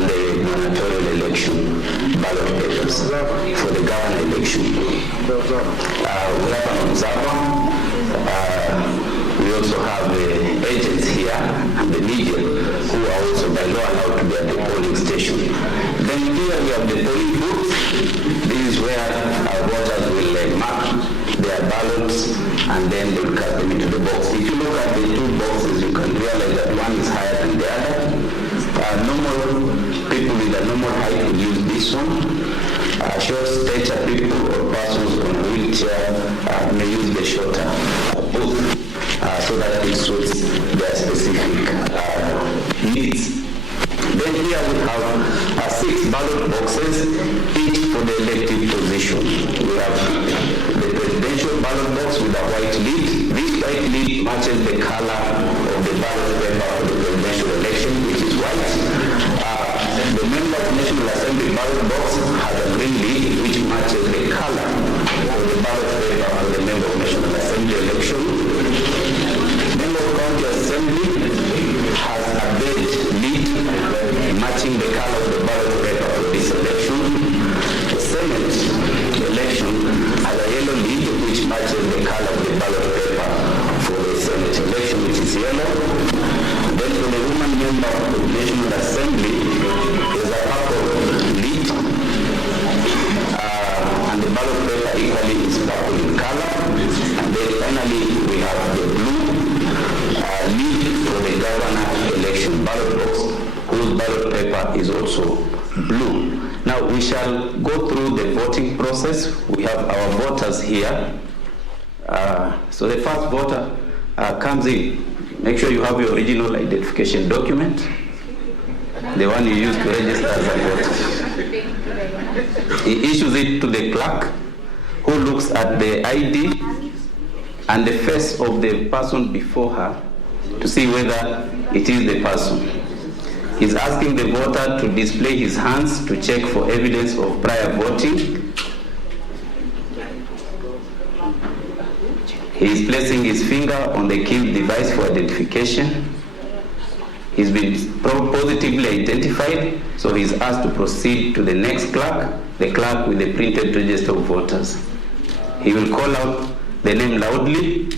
and the gubernatorial election ballot papers for the governor election. We have an observer. We also have the agents here and the media who are also by law allowed to be at the polling station. Then here we have the polling booth. This is where our voters will mark their ballots and then they will cast them into the box. If you look at the two boxes, you can realize that one is higher than the other. Normal people with a normal height will use this one. Short stature people or persons on a wheelchair may use the shorter booth so that it suits their specific needs. Then here we have 6 ballot boxes, each for the elective position. We have the presidential ballot box with a white lid. This white lid matches the color of the ballot paper for the presidential election, which is white. The member of National Assembly ballot box has a green lid, which matches the color of the ballot paper for the member of National Assembly election. Member of County Assembly has a beige lid, matching the color of the ballot paper for this election. The Senate election has a yellow lid, which matches the color of the ballot paper for the Senate election, which is yellow. Then for the woman member of the National Assembly, is a purple lid, and the ballot paper equally is purple in color. And then finally we have the blue lid for the governor election ballot box, whose ballot paper is also blue. Now we shall go through the voting process. We have our voters here. So the first voter comes in. Make sure you have your original identification document, the one you use to register as a voter. He issues it to the clerk, who looks at the ID and the face of the person before her to see whether it is the person. He's asking the voter to display his hands to check for evidence of prior voting. He is placing his finger on the key device for identification. He's been positively identified, so he's asked to proceed to the next clerk, the clerk with the printed register of voters. He will call out the name loudly.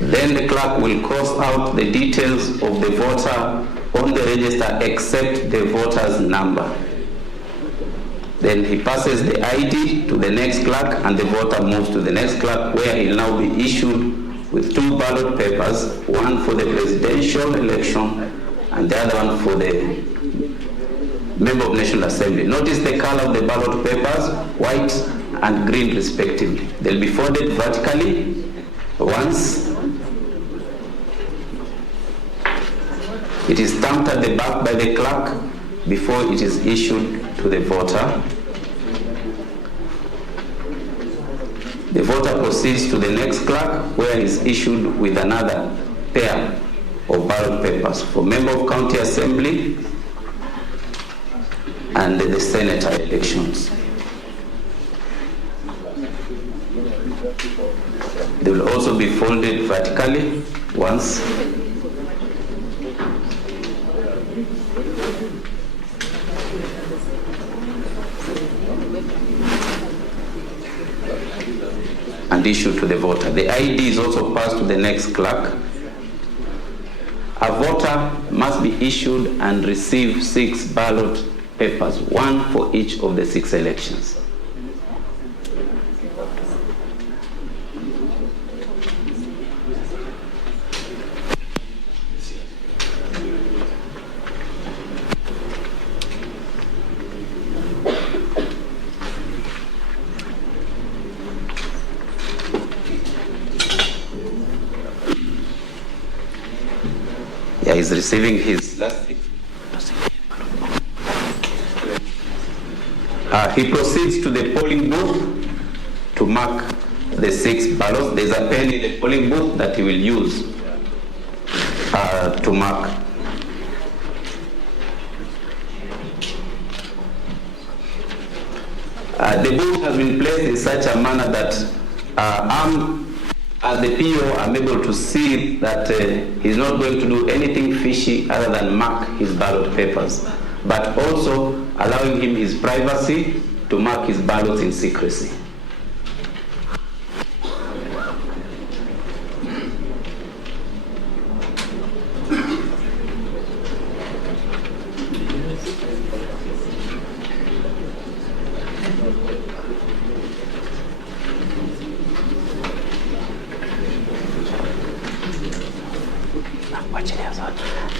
Then the clerk will cross out the details of the voter on the register except the voter's number. Then he passes the ID to the next clerk and the voter moves to the next clerk, where he'll now be issued with 2 ballot papers, one for the presidential election and the other one for the member of National Assembly. Notice the color of the ballot papers, white and green respectively. They'll be folded vertically once. It is stamped at the back by the clerk before it is issued to the voter. The voter proceeds to the next clerk, where he is issued with another pair of ballot papers for member of county assembly and the senator elections. They will also be folded vertically once. And issued to the voter. The ID is also passed to the next clerk. A voter must be issued and receive 6 ballot papers, one for each of the 6 elections. He's receiving his last. He proceeds to the polling booth to mark the 6 ballots. There's a pen in the polling booth that he will use to mark. The booth has been placed in such a manner that armed as the PO, I'm able to see that he's not going to do anything fishy other than mark his ballot papers, but also allowing him his privacy to mark his ballots in secrecy.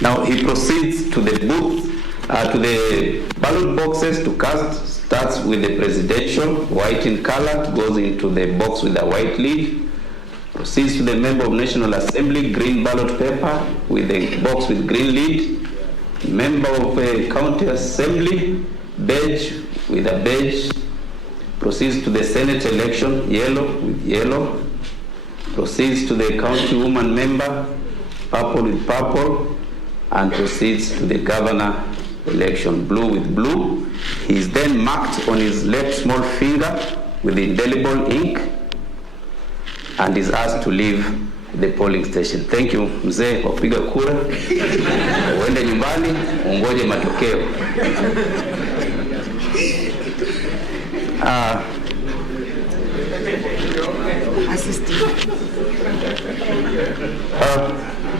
Now he proceeds to the booth, to the ballot boxes to cast. Starts with the presidential, white in color, goes into the box with a white lid, proceeds to the member of National Assembly, green ballot paper with a box with green lid, member of a county assembly, beige with a beige, proceeds to the Senate election, yellow with yellow, proceeds to the county woman member, purple with purple, and proceeds to the governor election, blue with blue. He is then marked on his left small finger with indelible ink and is asked to leave the polling station. Thank you, mzee, wapiga kura. Uende nyumbani, ungoje matokeo.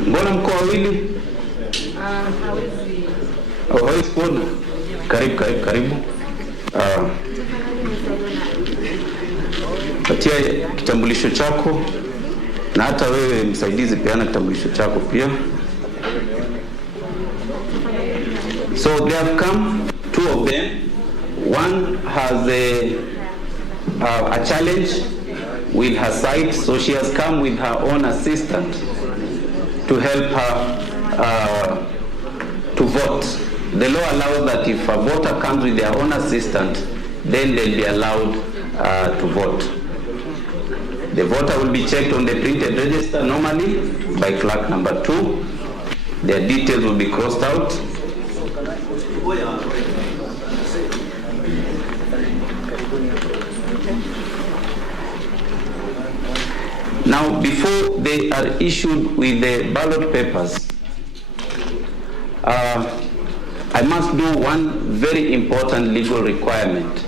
Mbona mko wawili? Hawezi kuona. Karibu. Patia kitambulisho chako, na hata wewe msaidizi peana kitambulisho chako pia. So they have come, two of them. One has a challenge with her sight, so she has come with her own assistant to help her to vote. The law allows that if a voter comes with their own assistant, then they'll be allowed to vote. The voter will be checked on the printed register normally by clerk number 2. Their details will be crossed out. Now, before they are issued with the ballot papers, I must do one very important legal requirement.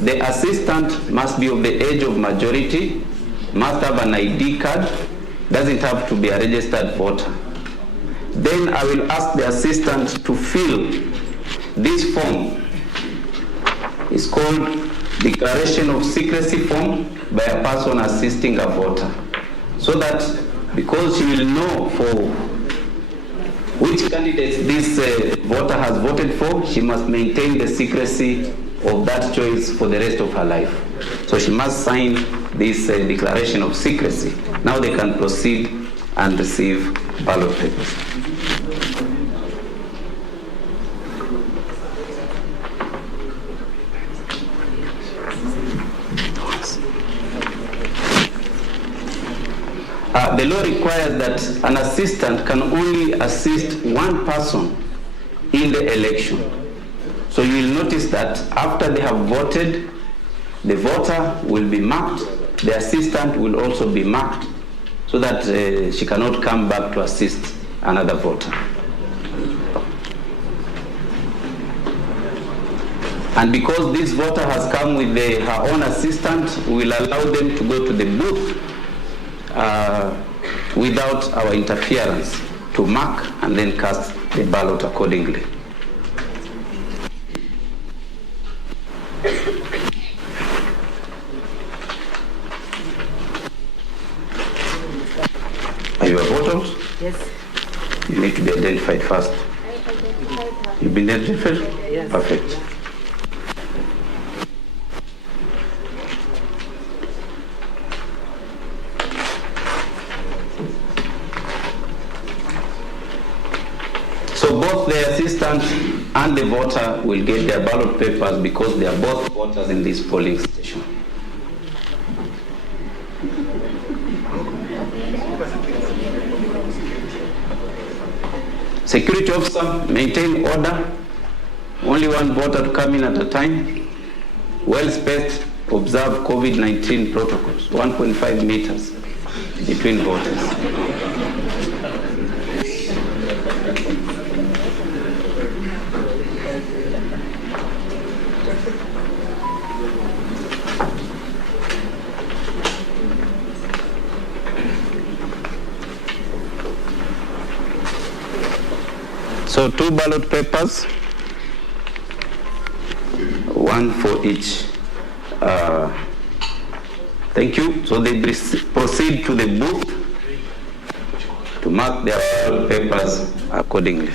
The assistant must be of the age of majority, must have an ID card, doesn't have to be a registered voter. Then I will ask the assistant to fill this form. It's called Declaration of Secrecy form by a person assisting a voter. So that, because she will know for which candidates this voter has voted for, she must maintain the secrecy of that choice for the rest of her life. So she must sign this declaration of secrecy. Now they can proceed and receive ballot papers. The law requires that an assistant can only assist one person in the election. So you will notice that after they have voted, the voter will be marked, the assistant will also be marked, so that she cannot come back to assist another voter. And because this voter has come with her own assistant, we will allow them to go to the booth without our interference to mark and then cast the ballot accordingly. Are you a voter? Yes. You need to be identified first. You've been identified? Yes. Perfect. So both the assistant and the voter will get their ballot papers because they are both voters in this polling station. Security officer, maintain order. Only one voter to come in at a time. Well spaced, observe COVID-19 protocols, 1.5 meters. between voters. So 2 ballot papers, one for each. Thank you. So they proceed to the booth to mark their ballot papers accordingly.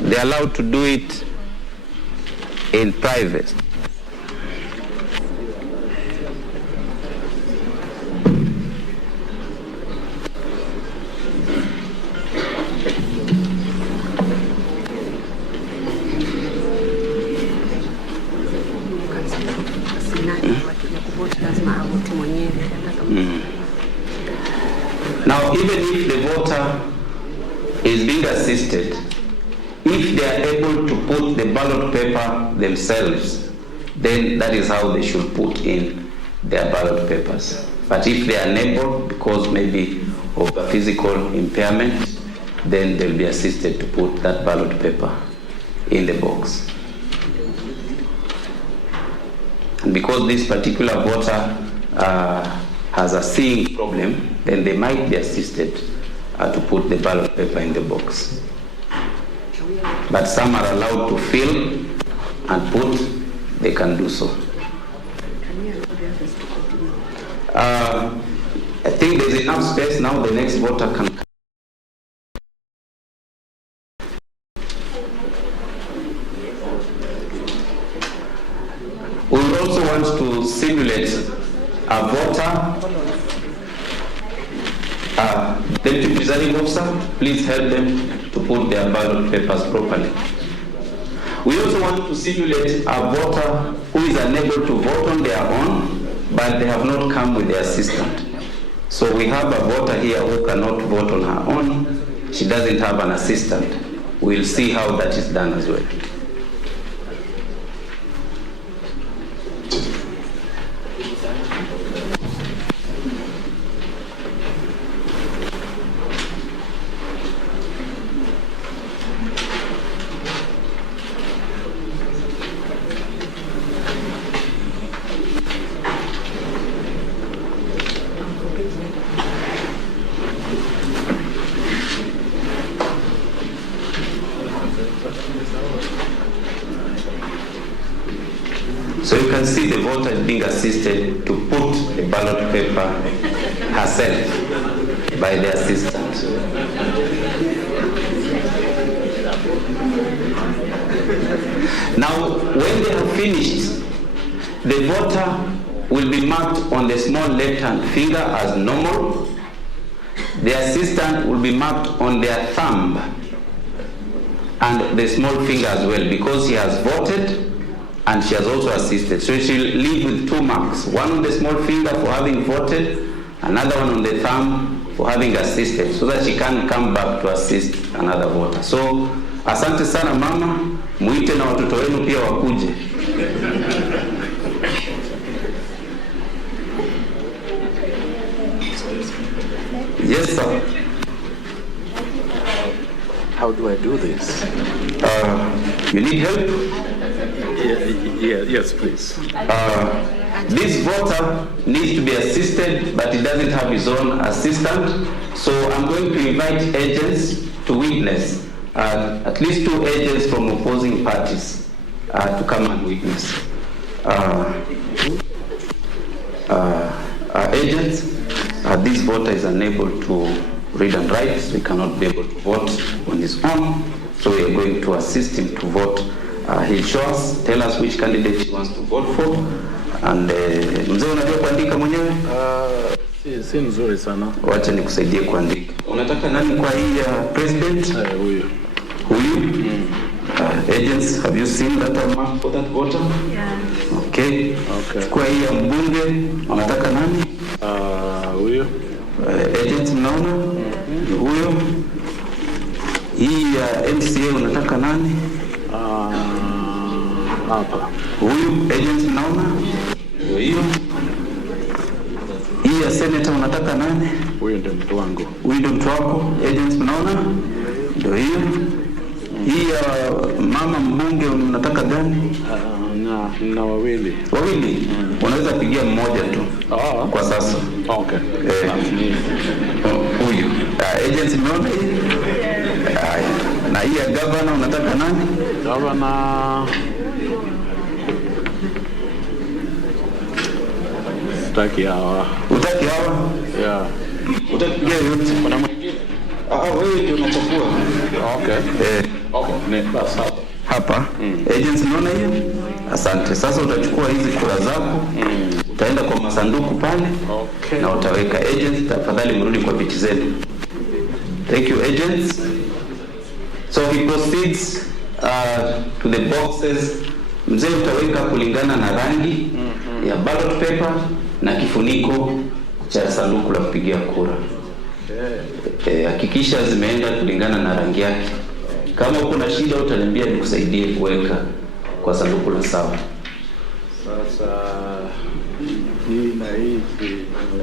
They are allowed to do it in private. Now, even if the voter is being assisted, if they are able to put the ballot paper themselves, then that is how they should put in their ballot papers. But if they are unable, because maybe of a physical impairment, then they'll be assisted to put that ballot paper in the box. And because this particular voter has a seeing problem, then they might be assisted to put the ballot paper in the box. But some are allowed to fill and put, they can do so. I think there's enough space now, the next voter can come. We also want to simulate a voter. Deputy Presiding Officer, please help them to put their ballot papers properly. We also want to simulate a voter who is unable to vote on their own, but they have not come with their assistant. So we have a voter here who cannot vote on her own. She doesn't have an assistant. We'll see how that is done as well. So you can see the voter is being assisted to put the ballot paper herself by the assistant. Now, when they have finished, the voter will be marked on the small left-hand finger as normal. The assistant will be marked on their thumb and the small finger as well, because he has voted and she has also assisted. So she'll leave with 2 marks, one on the small finger for having voted, another one on the thumb for having assisted, so that she can come back to assist another voter. So, asante sana mama, muite na watoto wenu pia wakuje. Yes, sir. How do I do this? You need help? Yes, please. This voter needs to be assisted, but he doesn't have his own assistant. So I'm going to invite agents to witness, at least 2 agents from opposing parties to come and witness. Agents, this voter is unable to read and write, so he cannot be able to vote on his own. So we are going to assist him to vote. He'll show us, tell us which candidate he wants to vote for. And mzee unajua kuandika mwenyewe? Si nzuri sana. Wacha nikusaidie kuandika. Unataka nani kwa hii president? Huyu. Huyu? Agents, have you seen that mark for that voter? Yeah. Okay. Kwa hii ya mbunge, unataka nani? Huyu. Agents mnaona? Huyo. Hii ya MCA unataka nani? Hapa. Huyu agent mnaona? Ndio hiyo. Hii ya senator unataka nani? Huyu ndio mtu wangu. Huyu ndio mtu wako? Agent mnaona? Ndio hiyo. Hii ya mama mbunge unataka gani? Na wawili. Wawili? Unaweza pigia mmoja tu. Kwa sasa. Okay. Huyu. Agent mnaona hii? Na hii ya governor unataka nani? Governor. Utaki hawa? Yeah. Utaki yote? Kuna mwingine? Wewe ndio unachagua. Okay. Okay. Basi hapa. Agents unaona hiyo? Asante. Sasa utachukua hizi kura zako. Utaenda kwa masanduku pale. Okay. Na utaweka agents, tafadhali mrudi kwa viti zenu. Thank you agents. So he proceeds to the boxes. Mzee utaweka kulingana na rangi ya ballot paper na kifuniko cha sanduku la kupigia kura. Hakikisha zimeenda kulingana na rangi yake. Kama uko na shida utaniambia nikusaidie kuweka kwa sanduku la sawa. Sasa hii na hii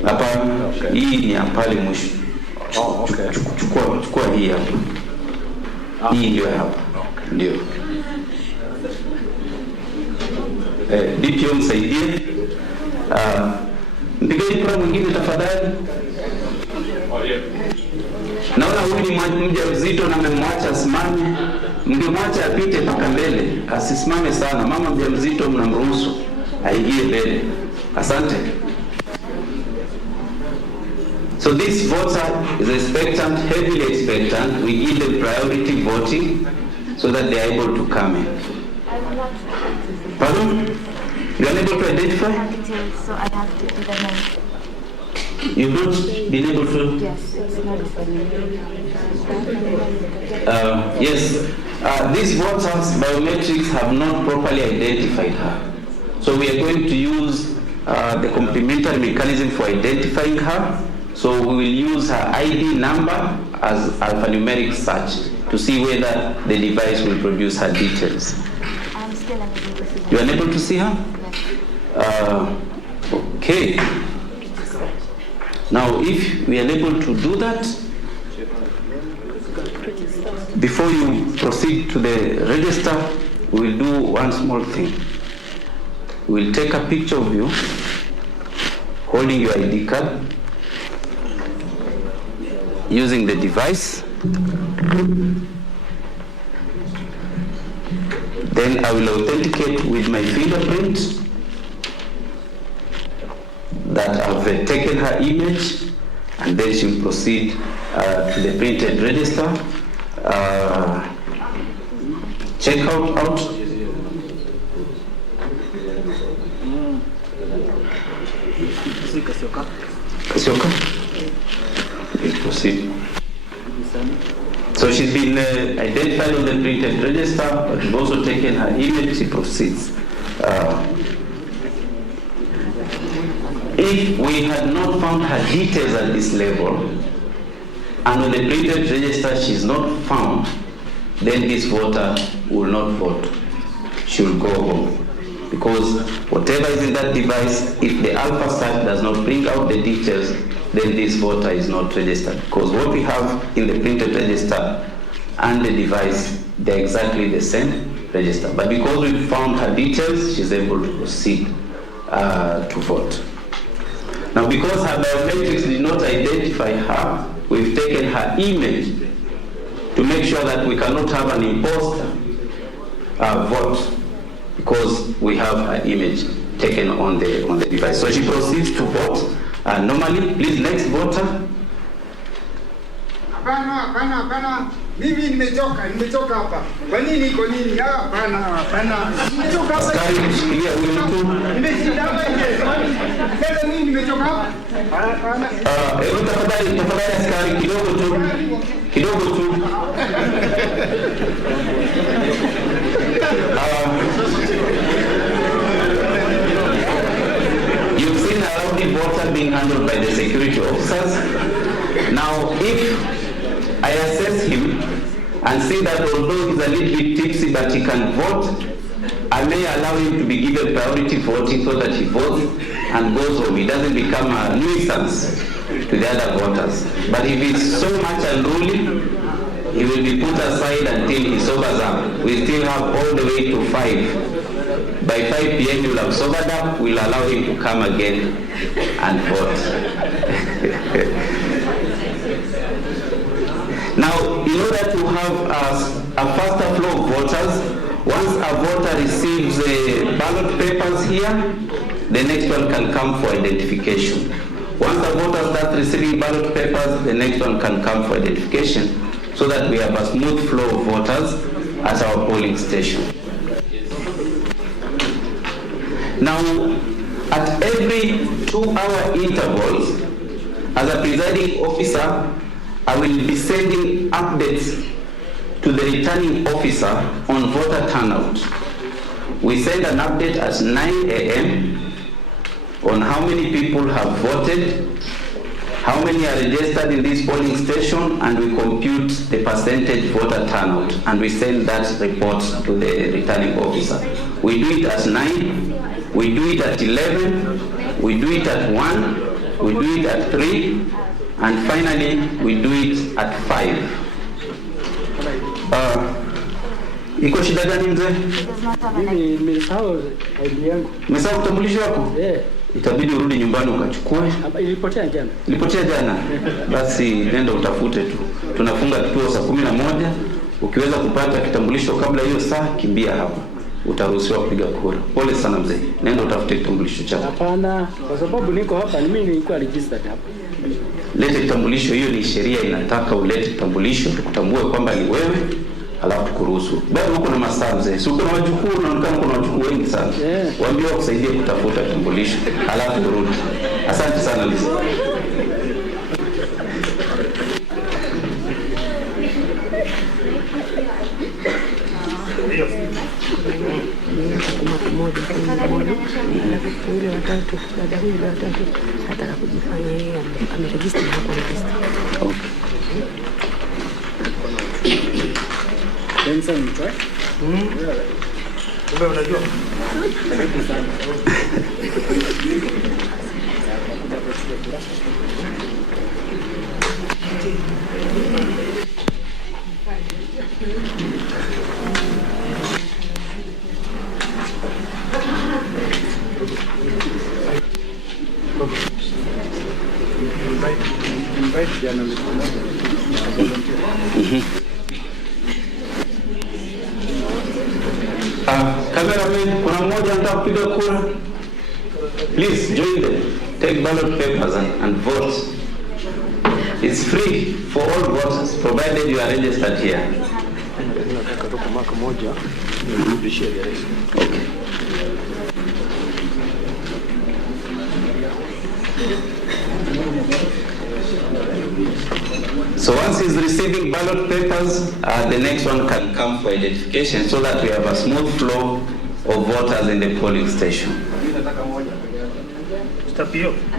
hapa. Okay. Hii ni pale mwisho. Okay. Chukua hii hapa. Hii ndio hapa. Okay. Ndio. DPO msaidie. Mpigeni kura mwingine tafadhali. Naona huyu ni mjamzito na mmemwacha asimame. Mngemwacha apite mpaka mbele, asisimame sana. Mama mjamzito mnamruhusu aingie mbele. Asante. So this voter is expectant, heavily expectant. We give them priority voting so that they are able to come in. Pardon? You are unable to identify? So I have to do the name. You've not been able to? Yes, it's not yes. These voters biometrics have not properly identified her. So we are going to use the complementary mechanism for identifying her. So we will use her ID number as alphanumeric search to see whether the device will produce her details. I'm still unable to see her. You are unable to see her? Yes. Okay. Now, if we are able to do that, before you proceed to the register, we will do one small thing. We will take a picture of you holding your ID card using the device. Then I will authenticate with my fingerprint that I've taken her image, and then she will proceed to the printed register. Check out. Kasioka? Okay, proceed. So she's been identified on the printed register, but we've also taken her image. She proceeds. If we had not found her details at this level, and on the printed register she's not found, then this voter will not vote. She will go home. Because whatever is in that device, if the alpha search does not bring out the details, then this voter is not registered. Because what we have in the printed register and the device, they're exactly the same register. But because we found her details, she's able to proceed to vote. Now, because her biometrics did not identify her, we've taken her image to make sure that we cannot have an imposter vote, because we have her image taken on the device. So she proceeds to vote normally. Please, next voter. Hapana. Mimi nimechoka hapa. Kwa nini iko nini? Hapana. Nimechoka hapa. Askari mshikilia huyu mtu. Nimeshindana hivi. Sasa mimi nimechoka hapa. Hapana. Tafadhali askari kidogo tu. You've seen a rowdy voter being handled by the security officers. Now, if I assess him and see that although he's a little bit tipsy but he can vote, I may allow him to be given priority voting so that he votes and goes home. He doesn't become a nuisance to the other voters. But if he's so much unruly, he will be put aside until he sobers up. We still have all the way to 5. By 5 p.m. he will have sobered up. We'll allow him to come again and vote. Now, in order to have a faster flow of voters, once a voter receives the ballot papers here, the next one can come for identification. Once a voter starts receiving ballot papers, the next one can come for identification, so that we have a smooth flow of voters at our polling station. Now, at every 2-hour intervals, as a presiding officer, I will be sending updates to the returning officer on voter turnout. We send an update at 9 a.m. on how many people have voted, how many are registered in this polling station, and we compute the percentage voter turnout, and we send that report to the returning officer. We do it at 9, we do it at 11, we do it at 1, we do it at 3, and finally we do it at 5. Iko shida gani mzee? Mimi nimesahau ID yangu. Umesahau kitambulisho wako? Itabidi urudi nyumbani ukachukue. Ilipotea jana. Ilipotea jana? Basi nenda utafute tu. Tunafunga kituo saa 11. Ukiweza kupata kitambulisho kabla hiyo saa, kimbia hapa. Utaruhusiwa kupiga kura. Pole sana mzee. Nenda utafute kitambulisho chako. Hapana, kwa sababu niko hapa, mimi nilikuwa registered hapa. Lete kitambulisho, hiyo ni sheria inataka ulete kitambulisho tukutambue kwamba ni wewe, alafu tukuruhusu. Bado uko na masaa mzee. Si uko na wajukuu, unaonekana kuna wajukuu wengi sana. Waambie wakusaidie kutafuta kitambulisho, alafu urudi. Asante sana mzee. Cameraman, kuna mmoja anataka kupiga kura? Please join them. Take ballot papers and vote. It's free for all voters, provided you are registered here. Okay. So once he's receiving ballot papers, the next one can come for identification, so that we have a smooth flow of voters in the polling station.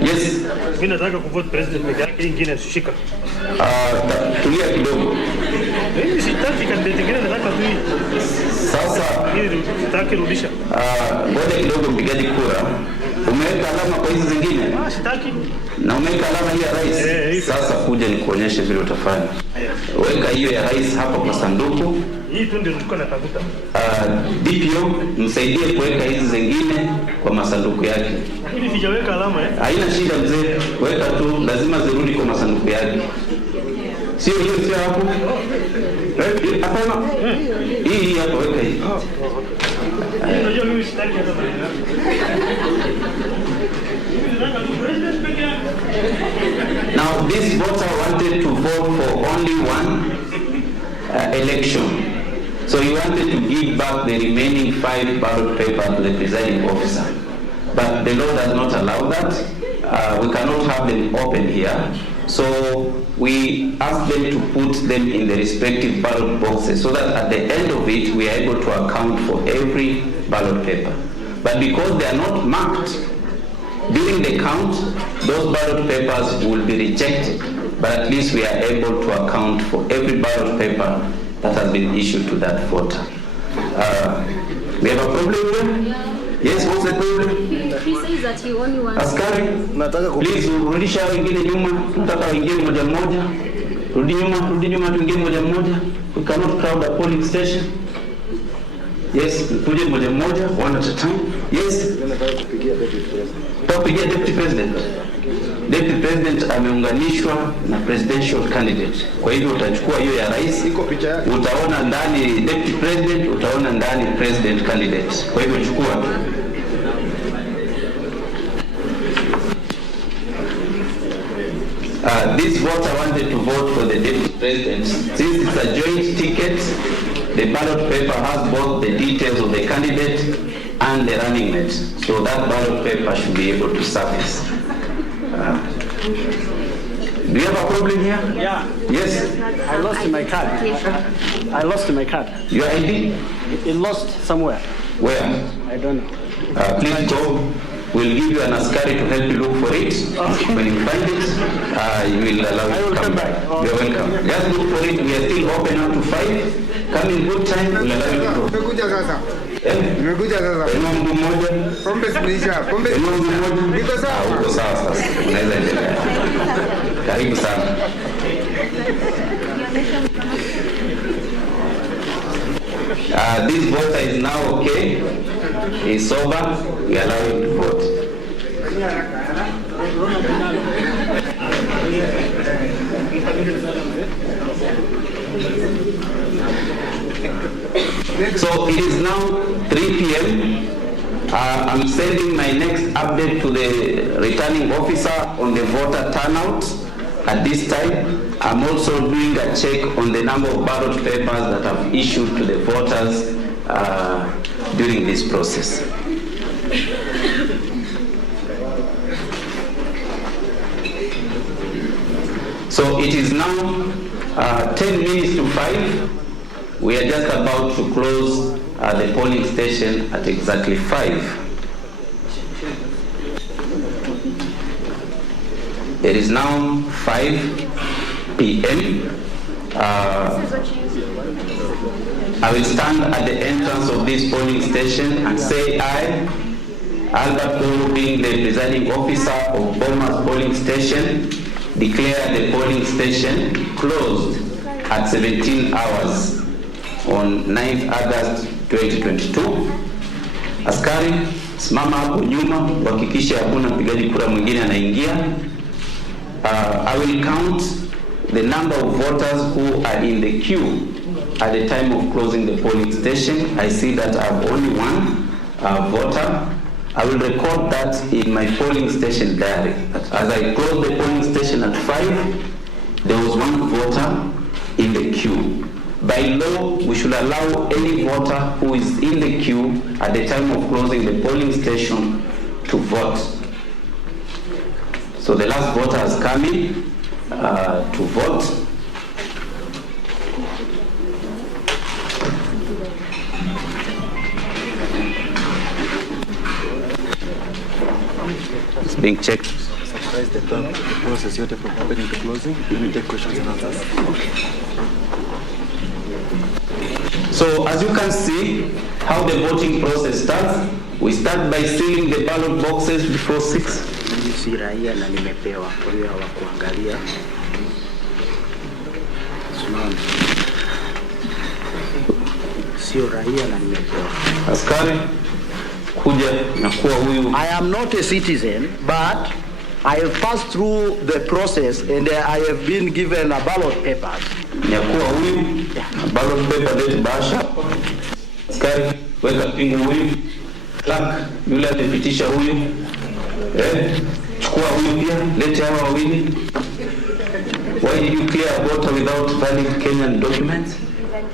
Yes. Mimi nataka kuvote president peke yake, ingine asishika. Tulia kidogo. Mimi sitaki kandidati ingine, nataka tu. Sasa Hili sitaki rudisha. Ngoja kidogo mpigaji kura. Umeweka alama kwa hizi zingine? Sitaki. Na umeweka alama hii ya rais? Sasa kuja nikuonyeshe vile utafanya. Weka hiyo ya rais hapa kwa sanduku. Hii tu ndio nilikuwa natafuta. DPO msaidie kuweka hizi zingine kwa masanduku yake. Hivi sijaweka alama Haina shida mzee. Weka tu, lazima zirudi kwa masanduku yake. Sio hiyo, sio hapo. Hapana. Hii hapo, weka hii. Unajua mimi sitaki hata maneno. Now this voter wanted to vote for only one election. So he wanted to give back the remaining 5 ballot papers to the presiding officer. But the law does not allow that. We cannot have them open here. So we ask them to put them in the respective ballot boxes, so that at the end of it, we are able to account for every ballot paper. But because they are not marked, during the count, those ballot papers will be rejected. But at least we are able to account for every ballot paper that has been issued to that voter. We have a problem here? Yes, what's the problem? He says that he only wants. Askari, please rudisha wengine nyuma, nataka wengine moja moja. Rudi nyuma tuingie moja moja. We cannot crowd a polling station. Yes, tuje moja moja, one at a time. Yes. Tupigia deputy president. Deputy president ameunganishwa na presidential candidate. Kwa hivyo utachukua hiyo ya rais, utaona ndani deputy president, utaona ndani president candidate. Kwa hivyo chukua. This voter wanted to vote for the deputy president. Since it's a joint ticket, the ballot paper has both the details of the candidate and the running mate. So that ballot paper should be able to surface. Do you have a problem here? Yeah. Yes. I lost my card. I lost my card. Your ID? It lost somewhere. Where? I don't know. Please go. We'll give you an askari to help you look for it. Okay. When you find it, you will allow I you will to come back. Okay. You're welcome. Just look for it. We are still open up to 5. Come in good time. We'll allow you to go. Nimekuja sasa. Nimekuja sasa. Enua mguu mmoja. Pombe zimeisha. Pombe Enua mguu mmoja. Niko sawa. Uko sawa sasa. Unaweza endelea. Karibu sana. This voter is now okay. He's sober. We allow him to vote. So it is now 3 p.m. I'm sending my next update to the returning officer on the voter turnout. At this time, I'm also doing a check on the number of ballot papers that I've issued to the voters during this process. So it is now 10 minutes to 5. We are just about to close the polling station at exactly 5. It is now 5 p.m. I will stand at the entrance of this polling station and say I, Albert Kuru, being the presiding officer of Bomas polling station, declare the polling station closed at 17 hours on 9th August 2022. Askari, simama hapo nyuma, uhakikishe hakuna mpigaji kura mwingine anaingia. I will count the number of voters who are in the queue at the time of closing the polling station. I see that I have only one voter. I will record that in my polling station diary. As I closed the polling station at 5, there was one voter in the queue. By law, we should allow any voter who is in the queue at the time of closing the polling station to vote. So the last voter has come in to vote. It's being checked. Summarize the process yote from opening to closing. We will take questions and answers. So as you can see how the voting process starts, we start by sealing the ballot boxes before 6. Mimi si raia na nimepewa, kwa hiyo hawakuangalia. Simama. Sio raia na nimepewa. Askari, kuja na kuwa huyu. I am not a citizen, but I have passed through the process and I have been given a ballot paper. Nyakuwa huyu, ballot paper lete basha. Askari, weka pingu huyu. Clerk, yule amepitisha huyu. Chukua huyu pia, lete hawa wawili. Why did you clear a voter without valid Kenyan documents?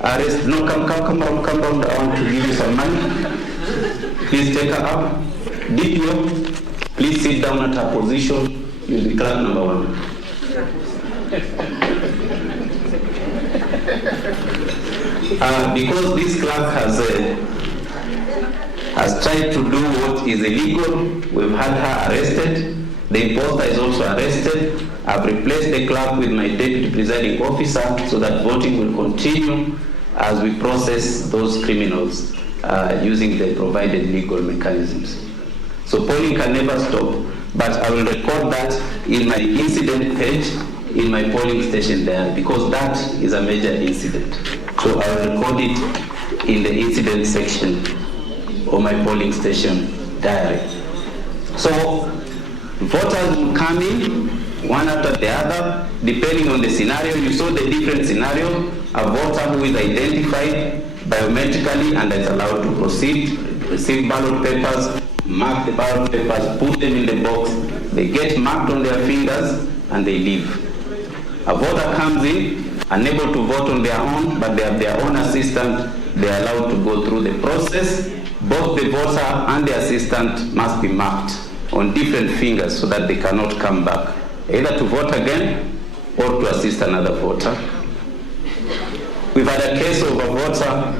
Arrest, no, come round, I want to give you some money. Please take her up. DPO, please sit down at her position. You'll be clerk number 1. Because this clerk has tried to do what is illegal, we've had her arrested. The imposter is also arrested. I've replaced the clerk with my deputy presiding officer so that voting will continue as we process those criminals. using the provided legal mechanisms. So polling can never stop, but I will record that in my incident page in my polling station diary, because that is a major incident. So I will record it in the incident section of my polling station diary. So voters will come in one after the other, depending on the scenario. You saw the different scenarios. A voter who is identified biometrically and is allowed to proceed, receive ballot papers, mark the ballot papers, put them in the box, they get marked on their fingers, and they leave. A voter comes in, unable to vote on their own, but they have their own assistant. They are allowed to go through the process. Both the voter and the assistant must be marked on different fingers so that they cannot come back, either to vote again or to assist another voter. We've had a case of a voter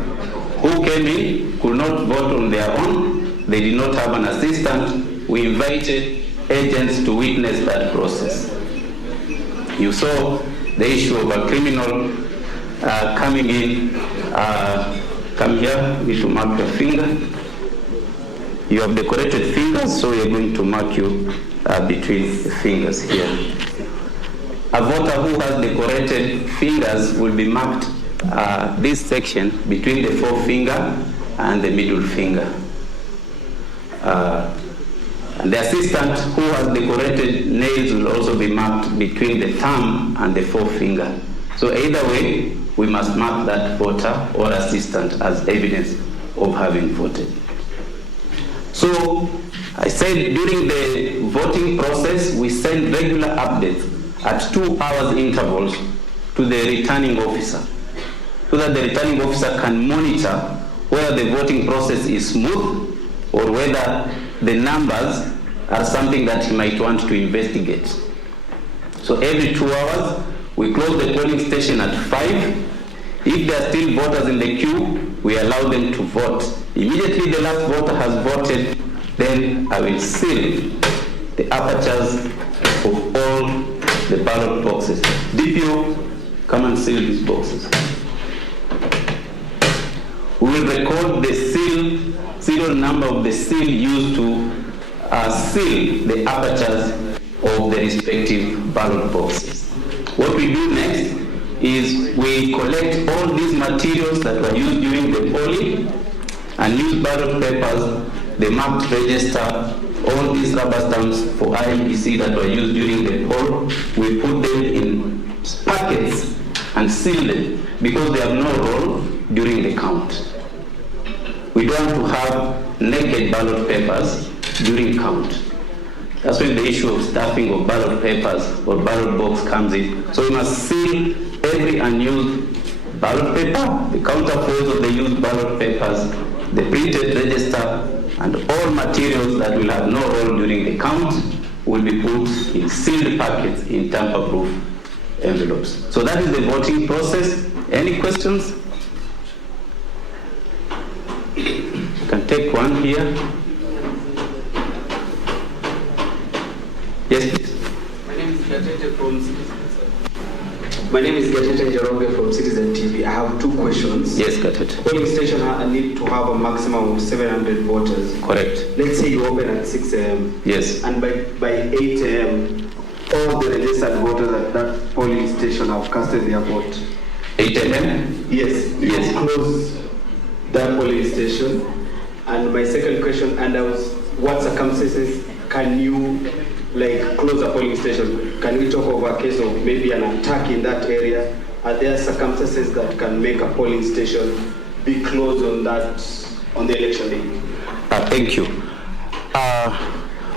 who came in, could not vote on their own. They did not have an assistant. We invited agents to witness that process. You saw the issue of a criminal coming in. Come here, you need to mark your finger. You have decorated fingers, so you're going to mark you between the fingers here. A voter who has decorated fingers will be marked this section between the forefinger and the middle finger. And the assistant who has decorated nails will also be marked between the thumb and the forefinger. So either way, we must mark that voter or assistant as evidence of having voted. So I said during the voting process, we send regular updates at 2 hours intervals to the returning officer, so that the returning officer can monitor whether the voting process is smooth or whether the numbers are something that he might want to investigate. So every 2 hours, we close the polling station at 5. If there are still voters in the queue, we allow them to vote. Immediately the last voter has voted, then I will seal the apertures of all the ballot boxes. DPO, come and seal these boxes. We will record the serial number of the seal used to seal the apertures of the respective ballot boxes. What we do next is we collect all these materials that were used during the polling and use ballot papers, the marked register, all these rubber stamps for IEBC that were used during the poll. We put them in packets and seal them because they have no role during the count. We don't want to have naked ballot papers during count. That's when the issue of stuffing of ballot papers or ballot box comes in. So we must seal every unused ballot paper, the counterfoils of the used ballot papers, the printed register, and all materials that will have no role during the count will be put in sealed packets in tamper-proof envelopes. So that is the voting process. Any questions? You can take one here. Yes, please. My name is Gatete from Citizen. My name is Gatete Njoroge from Citizen TV. I have 2 questions. Yes, Gatete. Polling station need to have a maximum of 700 voters. Correct. Let's say you open at 6 a.m. Yes. And by 8 a.m., all the registered voters at that polling station have casted their vote. 8 a.m.? Yes. Yes. You close that polling station. And my second question, what circumstances can you close a polling station? Can we talk of a case of maybe an attack in that area? Are there circumstances that can make a polling station be closed on the election day? Thank you.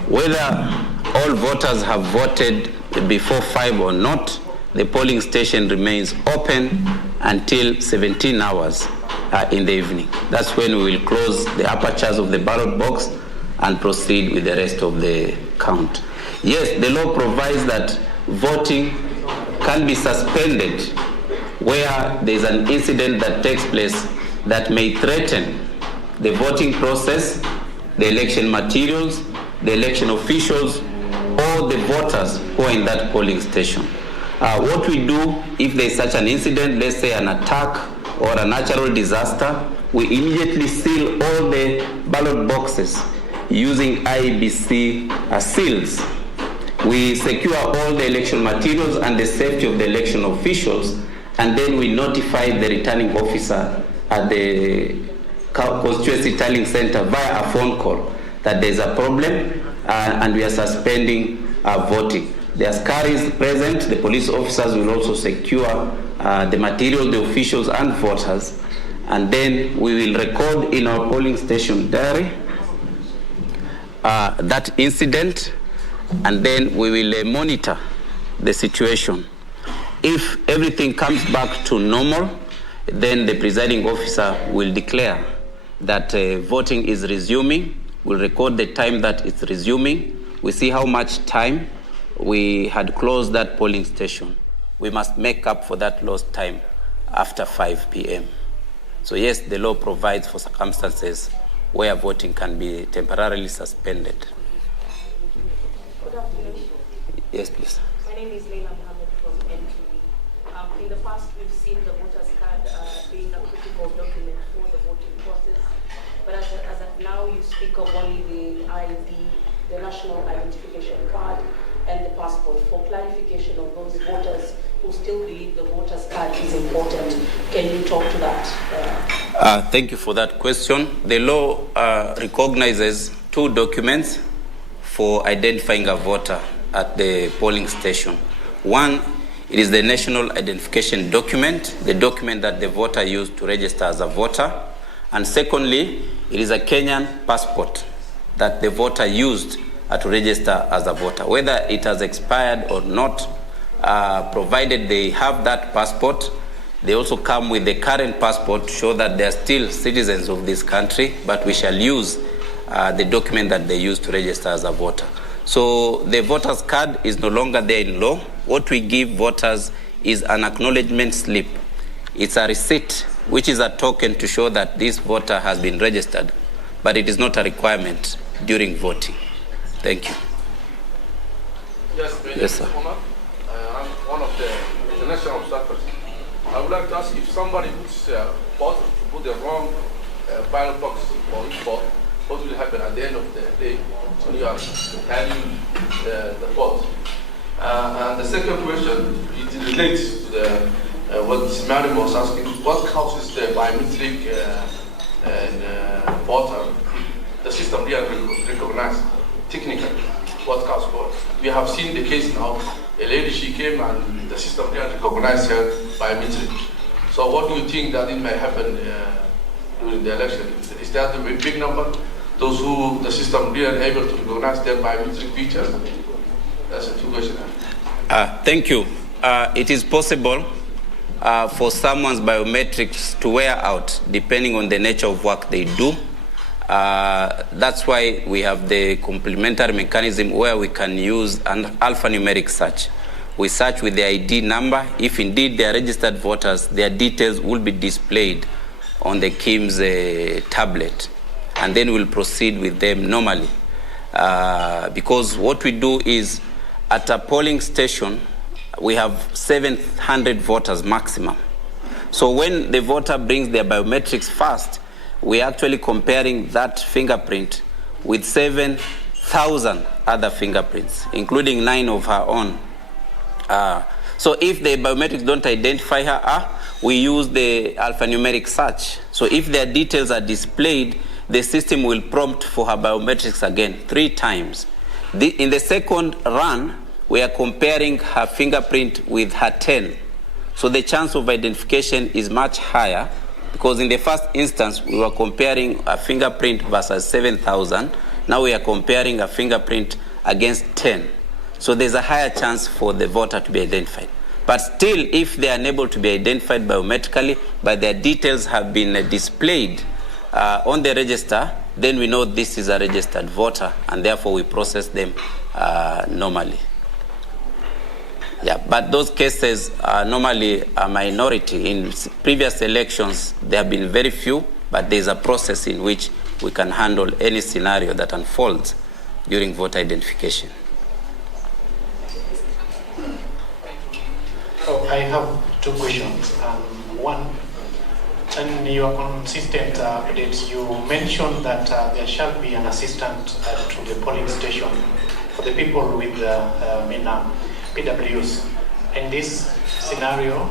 Whether all voters have voted before 5 or not, the polling station remains open until 17 hours in the evening. That's when we will close the apertures of the ballot box and proceed with the rest of the count. Yes, the law provides that voting can be suspended where there is an incident that takes place that may threaten the voting process, the election materials, the election officials, or the voters who are in that polling station. What we do if there is such an incident, let's say an attack or a natural disaster, we immediately seal all the ballot boxes using IBC seals. We secure all the election materials and the safety of the election officials, and then we notify the returning officer at the constituency tallying center via a phone call that there's a problem and we are suspending voting. The askaris present, the police officers will also secure the material, the officials and voters, and then we will record in our polling station diary that incident, and then we will monitor the situation. If everything comes back to normal, then the presiding officer will declare that voting is resuming. We'll record the time that it's resuming. We see how much time we had closed that polling station. We must make up for that lost time after 5 p.m. So yes, the law provides for circumstances where voting can be temporarily suspended. Good afternoon. Yes, please. My name is Leila Mohammed from NTV. In the past, we've seen the voter's card being a critical document for the voting process. But as of now, you speak of only the ID, the national identification card, and the passport. For clarification of those voters who still believe the voter's card is important, can you talk to that? Thank you for that question. The law recognizes two documents for identifying a voter at the polling station. One, it is the national identification document, the document that the voter used to register as a voter. And secondly, it is a Kenyan passport that the voter used to register as a voter. Whether it has expired or not, provided they have that passport, they also come with the current passport to show that they are still citizens of this country, but we shall use the document that they used to register as a voter. So the voter's card is no longer there in law. What we give voters is an acknowledgement slip. It's a receipt, which is a token to show that this voter has been registered, but it is not a requirement during voting. Thank you. Yes, sir. I'm one of the international observers. I would like to ask if somebody puts voter to put the wrong ballot box for each vote, what will happen at the end of the day when you are tallying the vote? And the second question, it relates to the what Madam was asking, what causes the biometric voter, the system really recognized technically, what causes what? We have seen the case now, a lady, she came and the system didn't recognize her biometric. So what do you think that it may happen during the election? Is that a big number? Those who the system didn't able to recognize their biometric features? That's a two question. Thank you. It is possible for someone's biometrics to wear out depending on the nature of work they do. That's why we have the complementary mechanism where we can use an alphanumeric search. We search with the ID number. If indeed they are registered voters, their details will be displayed on the KIM's tablet, and then we'll proceed with them normally. Because what we do is, at a polling station, we have 700 voters maximum. So when the voter brings their biometrics first, we're actually comparing that fingerprint with 7,000 other fingerprints, including 9 of her own. So if the biometrics don't identify her, we use the alphanumeric search. So if their details are displayed, the system will prompt for her biometrics again 3 times. In the second run, we are comparing her fingerprint with her 10. So the chance of identification is much higher, because in the first instance, we were comparing a fingerprint versus 7,000. Now we are comparing a fingerprint against 10. So there's a higher chance for the voter to be identified. But still, if they are unable to be identified biometrically, but their details have been displayed on the register, then we know this is a registered voter, and therefore we process them normally. Yeah, but those cases are normally a minority. In previous elections, there have been very few, but there's a process in which we can handle any scenario that unfolds during voter identification. So I have 2 questions. One, in your consistent updates, you mentioned that there shall be an assistant to the polling station for the people with PWs. In this scenario,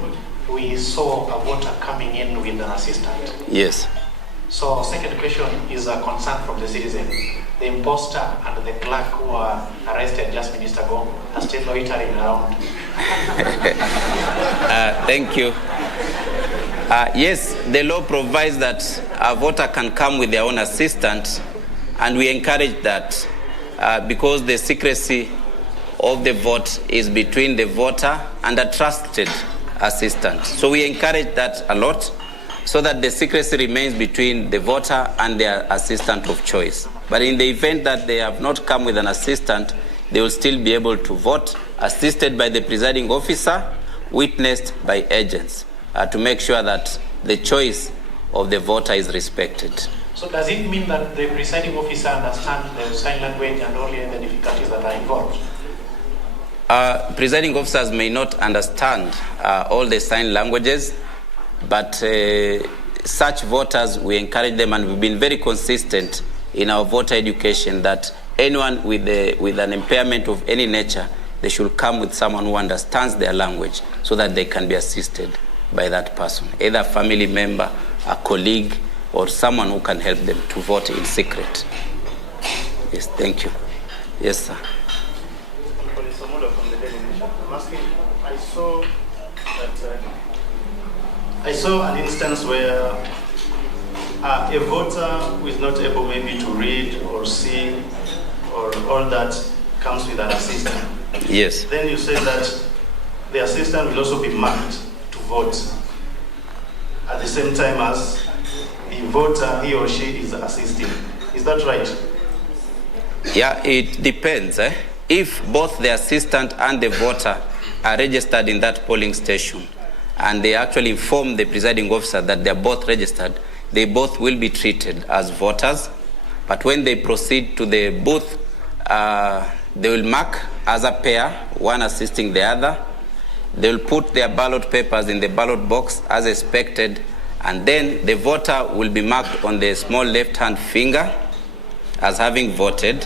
we saw a voter coming in with an assistant. Yes. So second question is a concern from the citizen. The imposter and the clerk who were arrested just minutes ago are still loitering around. Thank you. Yes, the law provides that a voter can come with their own assistant, and we encourage that because the secrecy of the vote is between the voter and a trusted assistant. So we encourage that a lot, so that the secrecy remains between the voter and their assistant of choice. But in the event that they have not come with an assistant, they will still be able to vote, assisted by the presiding officer, witnessed by agents, to make sure that the choice of the voter is respected. So does it mean that the presiding officer understands the sign language and all the difficulties that are involved? Presiding officers may not understand all the sign languages, but such voters, we encourage them, and we've been very consistent in our voter education that anyone with an impairment of any nature, they should come with someone who understands their language so that they can be assisted by that person, either a family member, a colleague, or someone who can help them to vote in secret. Yes, thank you. Yes, sir. I saw an instance where a voter who is not able maybe to read or see or all that comes with an assistant. Yes. Then you said that the assistant will also be marked to vote at the same time as the voter, he or she, is assisting. Is that right? Yeah, it depends. If both the assistant and the voter are registered in that polling station, and they actually inform the presiding officer that they are both registered, they both will be treated as voters. But when they proceed to the booth, they will mark as a pair, one assisting the other. They will put their ballot papers in the ballot box as expected, and then the voter will be marked on the small left-hand finger as having voted.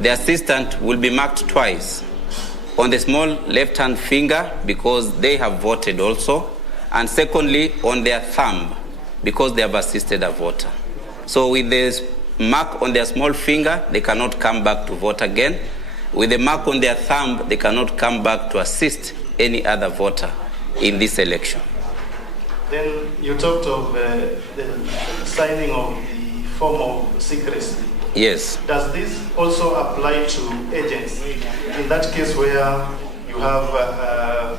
The assistant will be marked twice, on the small left-hand finger because they have voted also, and secondly on their thumb because they have assisted a voter. So with the mark on their small finger, they cannot come back to vote again. With the mark on their thumb, they cannot come back to assist any other voter in this election. Then you talked of the signing of the form of secrecy. Yes. Does this also apply to agents? In that case where you have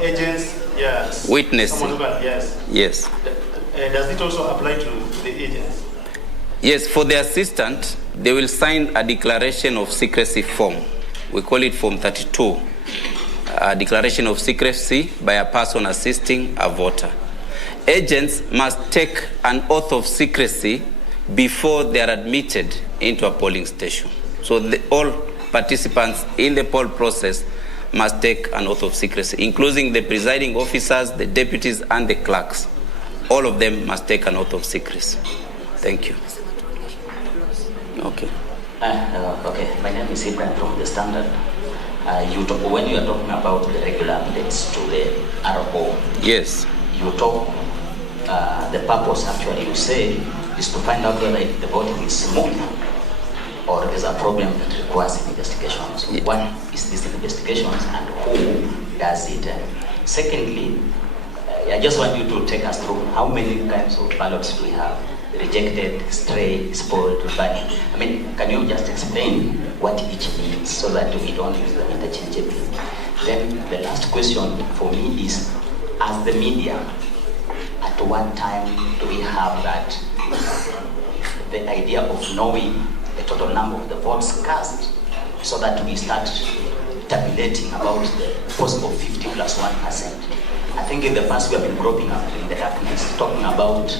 agents, yes. Witnessing. Yes. Yes. Does it also apply to the agents? Yes, for the assistant, they will sign a declaration of secrecy form. We call it Form 32. A declaration of secrecy by a person assisting a voter. Agents must take an oath of secrecy before they are admitted into a polling station. So all participants in the poll process must take an oath of secrecy, including the presiding officers, the deputies, and the clerks. All of them must take an oath of secrecy. Thank you. Okay. Okay, my name is Ibrahim from the Standard. When you are talking about the regular updates to the RO, yes, you talk, the purpose actually you say is to find out whether the voting is smooth or there's a problem that requires investigation. So what is this investigation and who does it? Secondly, I just want you to take us through how many kinds of ballots do we have? Rejected, stray, spoiled, burning. I mean, can you just explain what each means so that we don't use them interchangeably? Then the last question for me is, as the media, at what time do we have that, the idea of knowing the total number of the votes cast so that we start tabulating about the possible 50 plus 1%? I think in the past we have been groping up in the darkness, talking about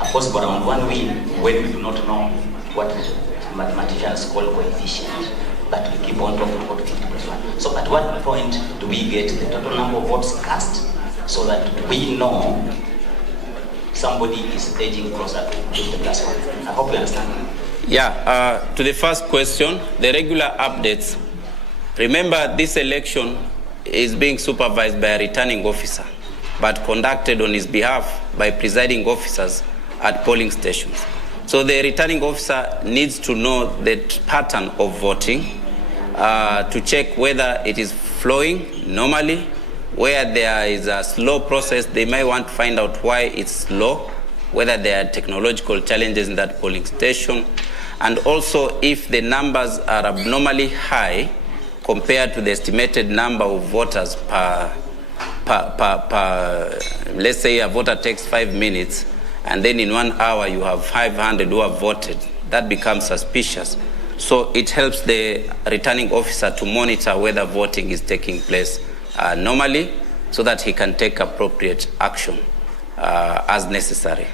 a possible around 1 win when we do not know what mathematicians call coefficient, but we keep on talking about 50 plus 1. So at what point do we get the total number of votes cast so that we know somebody is edging closer to the plus one. I hope you understand. Yeah, to the first question, the regular updates. Remember, this election is being supervised by a returning officer, but conducted on his behalf by presiding officers at polling stations. So the returning officer needs to know the pattern of voting to check whether it is flowing normally. Where there is a slow process, they may want to find out why it's slow, whether there are technological challenges in that polling station, and also if the numbers are abnormally high compared to the estimated number of voters per let's say a voter takes 5 minutes, and then in 1 hour you have 500 who have voted. That becomes suspicious. So it helps the returning officer to monitor whether voting is taking place normally, so that he can take appropriate action as necessary.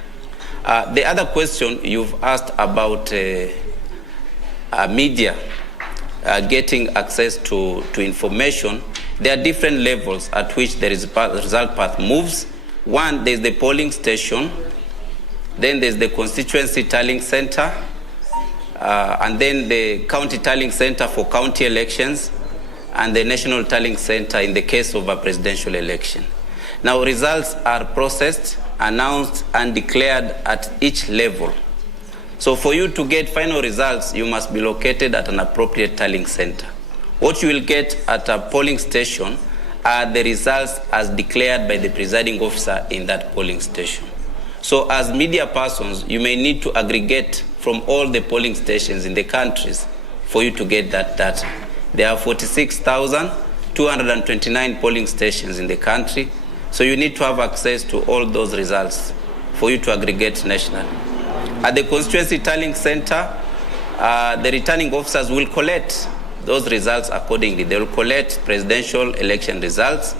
The other question you've asked about media getting access to information. There are different levels at which the result path moves. One, there's the polling station, then there's the constituency tallying center, and then the county tallying center for county elections, and the national tallying center in the case of a presidential election. Now, results are processed, announced, and declared at each level. So for you to get final results, you must be located at an appropriate tallying center. What you will get at a polling station are the results as declared by the presiding officer in that polling station. So as media persons, you may need to aggregate from all the polling stations in the countries for you to get that data. There are 46,229 polling stations in the country, so you need to have access to all those results for you to aggregate nationally. At the constituency tallying center, the returning officers will collect those results accordingly. They will collect presidential election results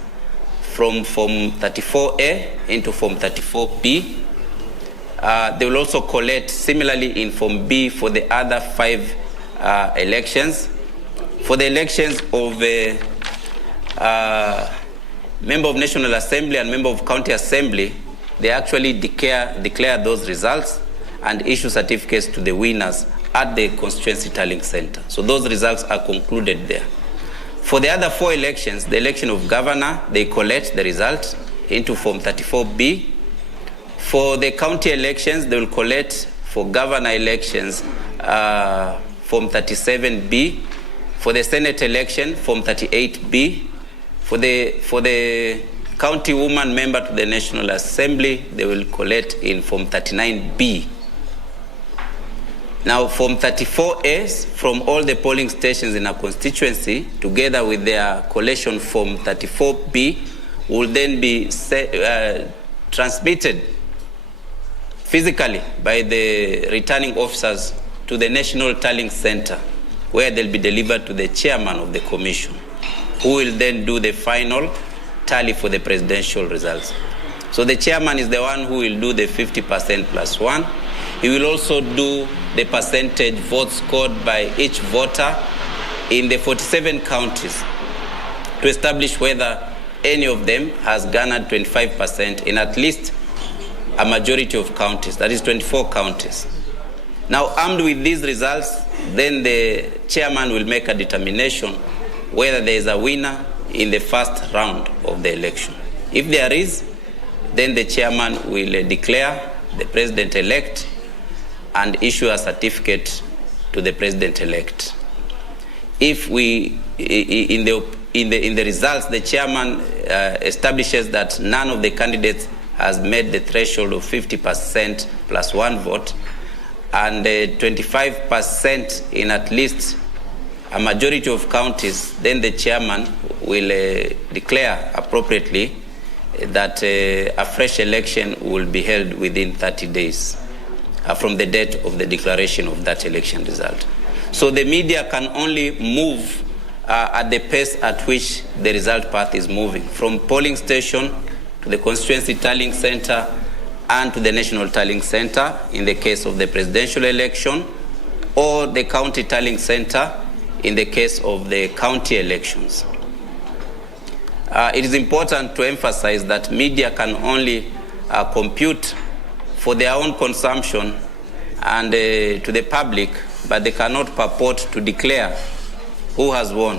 from Form 34A into Form 34B. They will also collect similarly in Form B for the other 5 elections. For the elections of member of National Assembly and member of County Assembly, they actually declare those results and issue certificates to the winners at the constituency tallying center. So those results are concluded there. For the other 4 elections, the election of governor, they collect the results into Form 34B. For the county elections, they will collect for governor elections Form 37B. For the Senate election, Form 38B. For the county woman member to the National Assembly, they will collect in Form 39B. Now, Form 34As from all the polling stations in a constituency, together with their collation Form 34B, will then be transmitted physically by the returning officers to the National Tallying Center, where they'll be delivered to the chairman of the commission, who will then do the final tally for the presidential results. So the chairman is the one who will do the 50% plus 1. He will also do the percentage votes scored by each voter in the 47 counties to establish whether any of them has garnered 25% in at least a majority of counties, that is 24 counties. Now, armed with these results, then the chairman will make a determination whether there is a winner in the first round of the election. If there is, then the chairman will declare the president-elect and issue a certificate to the president-elect. If in the results, the chairman establishes that none of the candidates has met the threshold of 50% plus 1 vote, and 25% in at least a majority of counties, then the chairman will declare appropriately that a fresh election will be held within 30 days from the date of the declaration of that election result. So the media can only move at the pace at which the result path is moving, from polling station to the constituency tallying center and to the national tallying center in the case of the presidential election, or the county tallying center in the case of the county elections. It is important to emphasize that media can only compute for their own consumption and to the public, but they cannot purport to declare who has won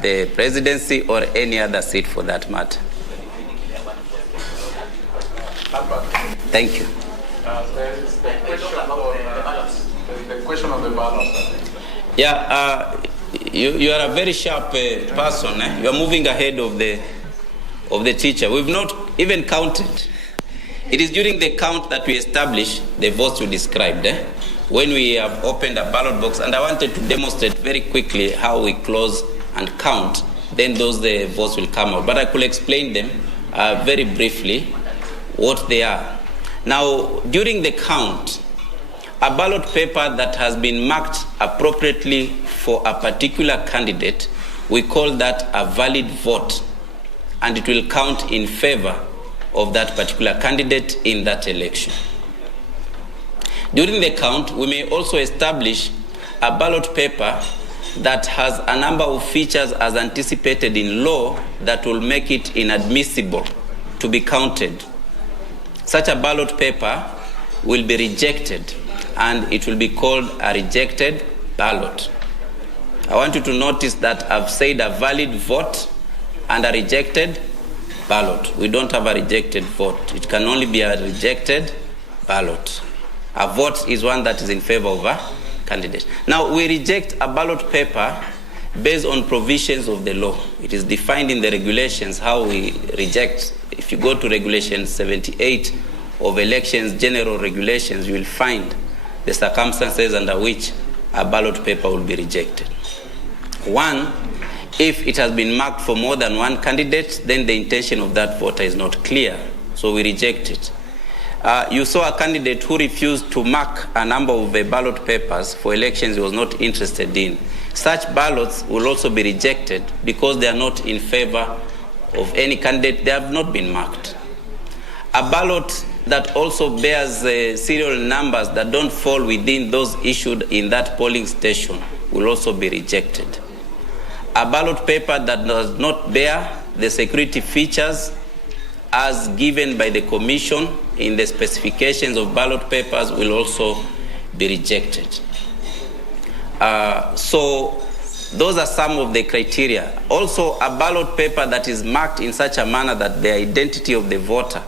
the presidency or any other seat for that matter. Thank you. There is the question of the ballot. Yeah, you are a very sharp person. You are moving ahead of the teacher. We've not even counted. It is during the count that we establish the votes you described. When we have opened a ballot box, and I wanted to demonstrate very quickly how we close and count, then those the votes will come out. But I could explain them very briefly what they are. Now, during the count, a ballot paper that has been marked appropriately for a particular candidate, we call that a valid vote, and it will count in favor of that particular candidate in that election. During the count, we may also establish a ballot paper that has a number of features as anticipated in law that will make it inadmissible to be counted. Such a ballot paper will be rejected, and it will be called a rejected ballot. I want you to notice that I've said a valid vote and a rejected ballot. We don't have a rejected vote. It can only be a rejected ballot. A vote is one that is in favor of a candidate. Now, we reject a ballot paper based on provisions of the law. It is defined in the regulations how we reject. If you go to Regulation 78 of Elections General Regulations, you will find the circumstances under which a ballot paper will be rejected. One, if it has been marked for more than one candidate, then the intention of that voter is not clear, so we reject it. You saw a candidate who refused to mark a number of ballot papers for elections he was not interested in. Such ballots will also be rejected because they are not in favor of any candidate. They have not been marked. A ballot that also bears serial numbers that don't fall within those issued in that polling station will also be rejected. A ballot paper that does not bear the security features as given by the Commission in the specifications of ballot papers will also be rejected. So those are some of the criteria. Also, a ballot paper that is marked in such a manner that the identity of the voter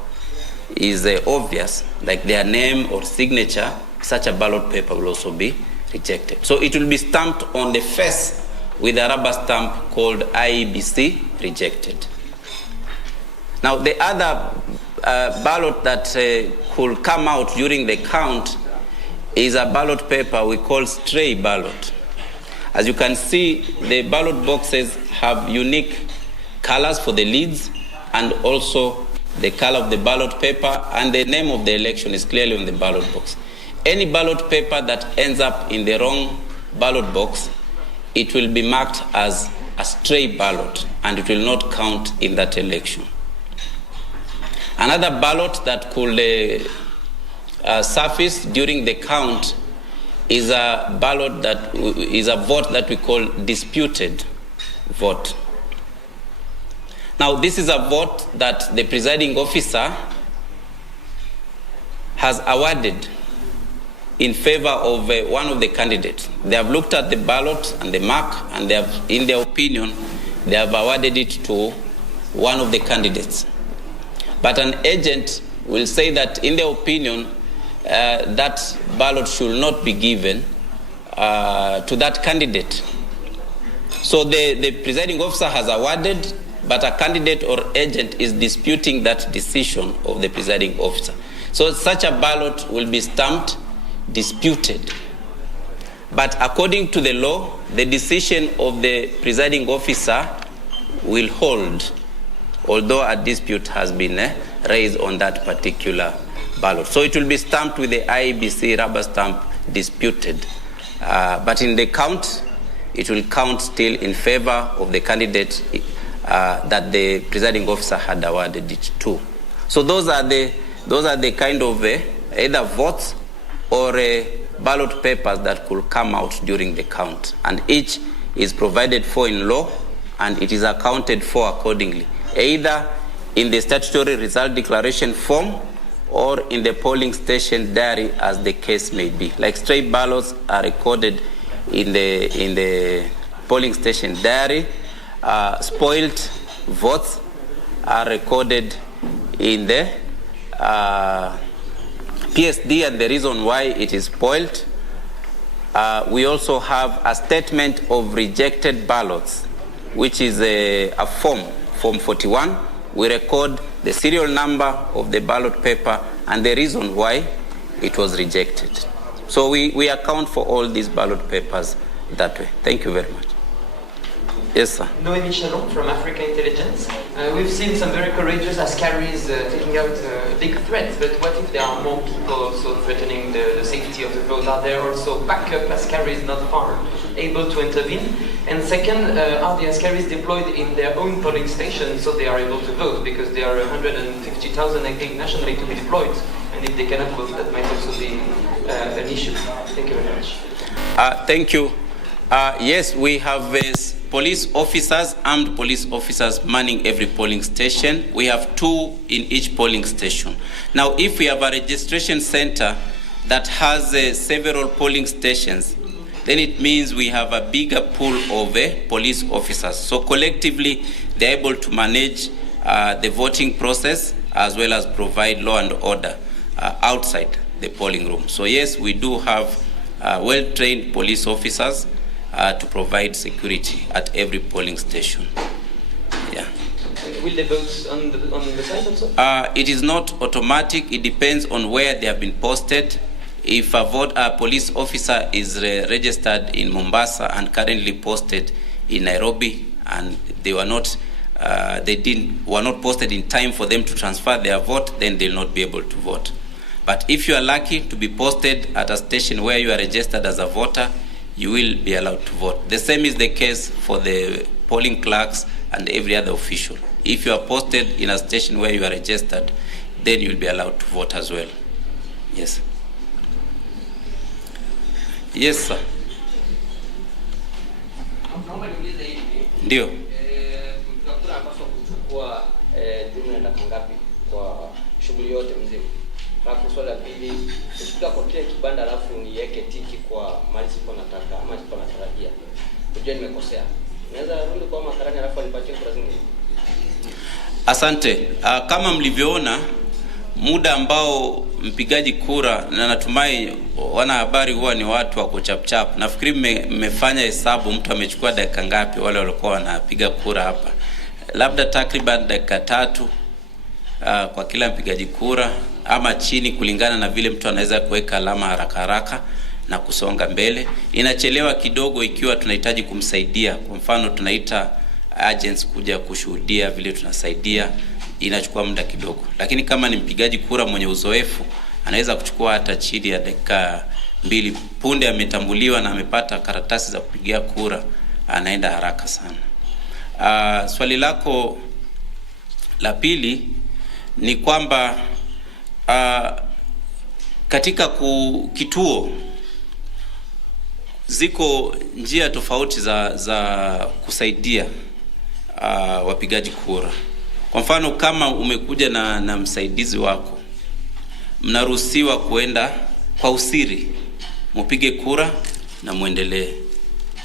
is obvious, like their name or signature, such a ballot paper will also be rejected. So it will be stamped on the face with a rubber stamp called IEBC rejected. Now, the other ballot that could come out during the count is a ballot paper we call stray ballot. As you can see, the ballot boxes have unique colors for the leads and also the color of the ballot paper, and the name of the election is clearly on the ballot box. Any ballot paper that ends up in the wrong ballot box, it will be marked as a stray ballot and it will not count in that election. Another ballot that could surface during the count is a ballot that is a vote that we call disputed vote. Now, this is a vote that the presiding officer has awarded in favor of one of the candidates. They have looked at the ballot and the mark, and they have, in their opinion, they have awarded it to one of the candidates. But an agent will say that, in their opinion, that ballot should not be given to that candidate. So the presiding officer has awarded, but a candidate or agent is disputing that decision of the presiding officer. So such a ballot will be stamped disputed. But according to the law, the decision of the presiding officer will hold, although a dispute has been raised on that particular ballot. So it will be stamped with the IEBC rubber stamp disputed. But in the count, it will count still in favor of the candidate that the presiding officer had awarded it to. So those are the kind of either votes or ballot papers that could come out during the count, and each is provided for in law and it is accounted for accordingly, either in the statutory result declaration form or in the polling station diary, as the case may be. Like stray ballots are recorded in the polling station diary. Spoiled votes are recorded in the PSD, and the reason why it is spoiled. We also have a statement of rejected ballots, which is a form 41. We record the serial number of the ballot paper and the reason why it was rejected. So we account for all these ballot papers that way. Thank you very much. Yes, sir. Noémie Chalon from Africa Intelligence. We've seen some very courageous askaris taking out big threats, but what if there are more people also threatening the safety of the vote? Are there also backup askaris not far able to intervene? And second, are the askaris deployed in their own polling stations so they are able to vote? Because there are 150,000, I think, nationally to be deployed, and if they cannot vote, that might also be an issue. Thank you very much. Thank you. Yes, we have police officers, armed police officers manning every polling station. We have 2 in each polling station. Now, if we have a registration center that has several polling stations, then it means we have a bigger pool of police officers. So collectively, they're able to manage the voting process as well as provide law and order outside the polling room. So yes, we do have well-trained police officers to provide security at every polling station. Yeah. Will they vote on the site also? It is not automatic. It depends on where they have been posted. If a police officer is registered in Mombasa and currently posted in Nairobi, and they were not posted in time for them to transfer their vote, then they'll not be able to vote. But if you are lucky to be posted at a station where you are registered as a voter, you will be allowed to vote. The same is the case for the polling clerks and every other official. If you are posted in a station where you are registered, then you will be allowed to vote as well. Yes. Yes, sir. Ndio. Shughuli yote mzima. Alafu swali la pili, ukifika kwa kile kibanda alafu niweke tiki kwa mali sipo nataka ama sipo natarajia. Unajua nimekosea. Naweza rudi kwa makarani alafu nipatie kura zingine. Asante. Kama mlivyoona muda ambao mpigaji kura, na natumai wana habari huwa ni watu wa kuchapchap. Nafikiri mmefanya hesabu mtu amechukua dakika ngapi wale walikuwa wanapiga kura hapa. Labda takriban dakika 3 kwa kila mpigaji kura ama chini, kulingana na vile mtu anaweza kuweka alama haraka haraka na kusonga mbele. Inachelewa kidogo ikiwa tunahitaji kumsaidia. Kwa mfano tunaita agents kuja kushuhudia vile tunasaidia, inachukua muda kidogo. Lakini kama ni mpigaji kura mwenye uzoefu, anaweza kuchukua hata chini ya dakika 2. Punde ametambuliwa na amepata karatasi za kupigia kura, anaenda haraka sana. Swali lako la pili ni kwamba katika kituo ziko njia tofauti za kusaidia wapigaji kura. Kwa mfano kama umekuja na msaidizi wako, mnaruhusiwa kuenda kwa usiri, mpige kura na muendelee.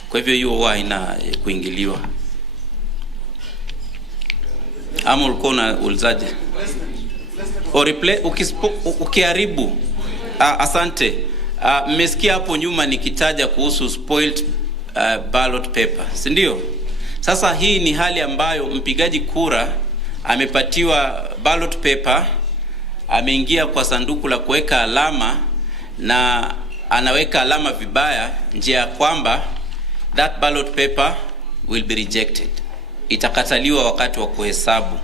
Kwa hivyo hiyo huwa haina kuingiliwa. Ama ulikuwa unaulizaje? Or replay ukiharibu. Asante. Mmesikia hapo nyuma nikitaja kuhusu spoiled ballot paper, si ndio? Sasa hii ni hali ambayo mpigaji kura amepatiwa ballot paper, ameingia kwa sanduku la kuweka alama na anaweka alama vibaya, njia ya kwamba that ballot paper will be rejected. Itakataliwa wakati wa kuhesabu.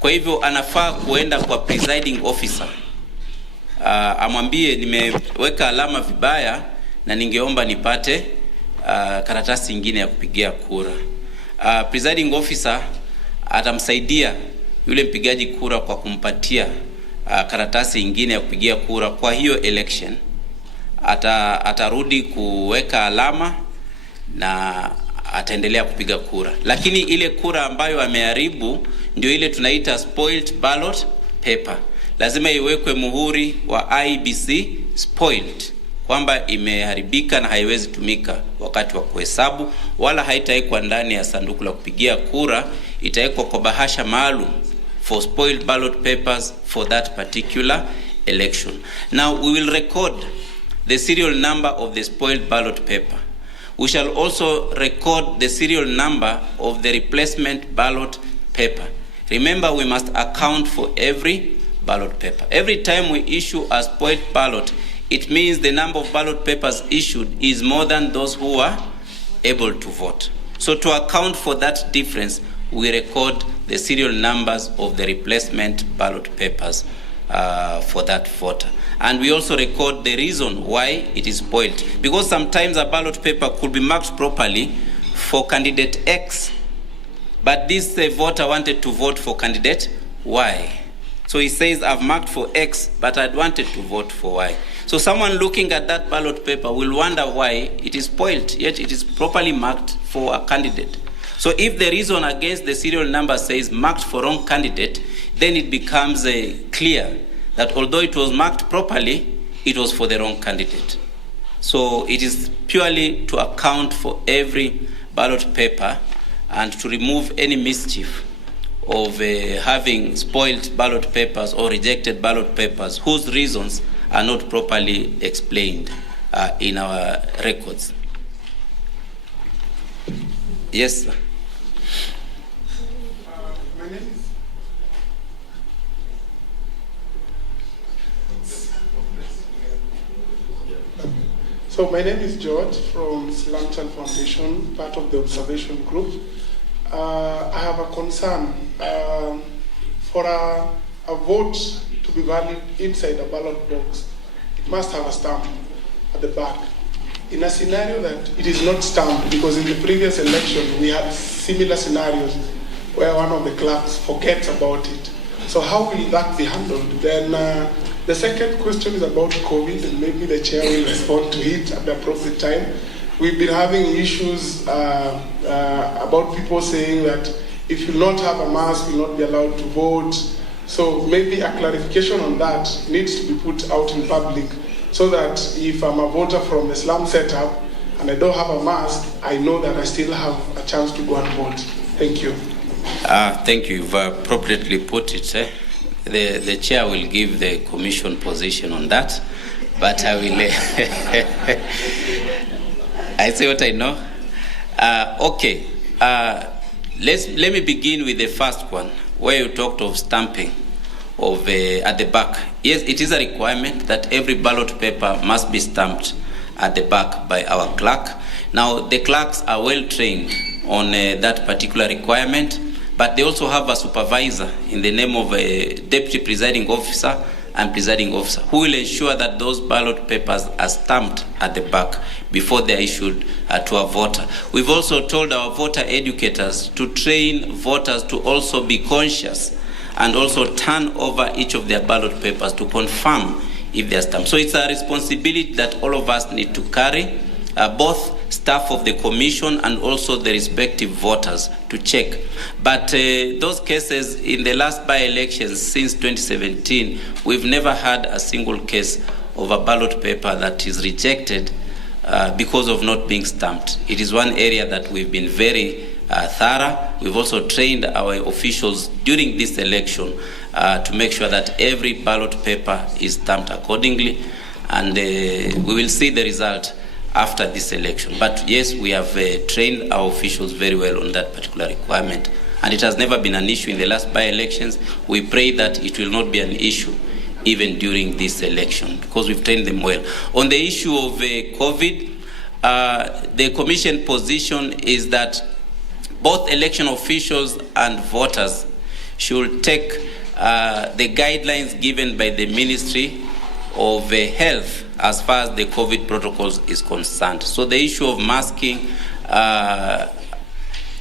Kwa hivyo anafaa kuenda kwa presiding officer. Amwambie nimeweka alama vibaya na ningeomba nipate karatasi nyingine ya kupigia kura. Presiding officer atamsaidia yule mpigaji kura kwa kumpatia karatasi nyingine ya kupigia kura kwa hiyo election. Atarudi kuweka alama na ataendelea kupiga kura. Lakini ile kura ambayo ameharibu ndio ile tunaita spoiled ballot paper. lazima iwekwe muhuri wa IBC spoiled, kwamba imeharibika na haiwezi tumika wakati wa kuhesabu, wala haitawekwa ndani ya sanduku la kupigia kura, itawekwa kwa bahasha maalum for spoiled ballot papers for that particular election. Now we will record the serial number of the spoiled ballot paper. We shall also record the serial number of the replacement ballot paper. Remember, we must account for every ballot paper. Every time we issue a spoiled ballot, it means the number of ballot papers issued is more than those who are able to vote. So to account for that difference, we record the serial numbers of the replacement ballot papers for that voter. And we also record the reason why it is spoiled. Because sometimes a ballot paper could be marked properly for candidate X, but this voter wanted to vote for candidate Y. So he says, I've marked for X, but I'd wanted to vote for Y. So someone looking at that ballot paper will wonder why it is spoiled, yet it is properly marked for a candidate. So if the reason against the serial number says marked for wrong candidate, then it becomes clear that although it was marked properly, it was for the wrong candidate. So it is purely to account for every ballot paper and to remove any mischief of having spoiled ballot papers or rejected ballot papers whose reasons are not properly explained in our records. Yes, sir. So my name is George from Slantan Foundation, part of the observation group. I have a concern for a vote to be valid inside a ballot box. It must have a stamp at the back. In a scenario that it is not stamped, because in the previous election we had similar scenarios where one of the clerks forgets about it. So how will that be handled? Then the second question is about COVID, and maybe the chair will respond to it at the appropriate time. We've been having issues about people saying that if you not have a mask, you'll not be allowed to vote. So maybe a clarification on that needs to be put out in public, so that if I'm a voter from the slum setup and I don't have a mask, I know that I still have a chance to go and vote. Thank you. Thank you. You've appropriately put it. The chair will give the commission position on that, but I will. I say what I know. Okay. Let me begin with the first one, where you talked of stamping of at the back. Yes, it is a requirement that every ballot paper must be stamped at the back by our clerk. Now, the clerks are well trained on that particular requirement, but they also have a supervisor in the name of a deputy presiding officer and presiding officer who will ensure that those ballot papers are stamped at the back before they are issued to a voter. We've also told our voter educators to train voters to also be conscious and also turn over each of their ballot papers to confirm if they are stamped. So it's a responsibility that all of us need to carry, both staff of the commission and also the respective voters to check. But those cases in the last by-elections since 2017, we've never had a single case of a ballot paper that is rejected because of not being stamped. It is one area that we've been very thorough. We've also trained our officials during this election to make sure that every ballot paper is stamped accordingly, and we will see the result after this election. But yes, we have trained our officials very well on that particular requirement, and it has never been an issue in the last by-elections. We pray that it will not be an issue even during this election, because we've trained them well. On the issue of COVID, the commission position is that both election officials and voters should take the guidelines given by the Ministry of Health as far as the COVID protocols is concerned. So the issue of masking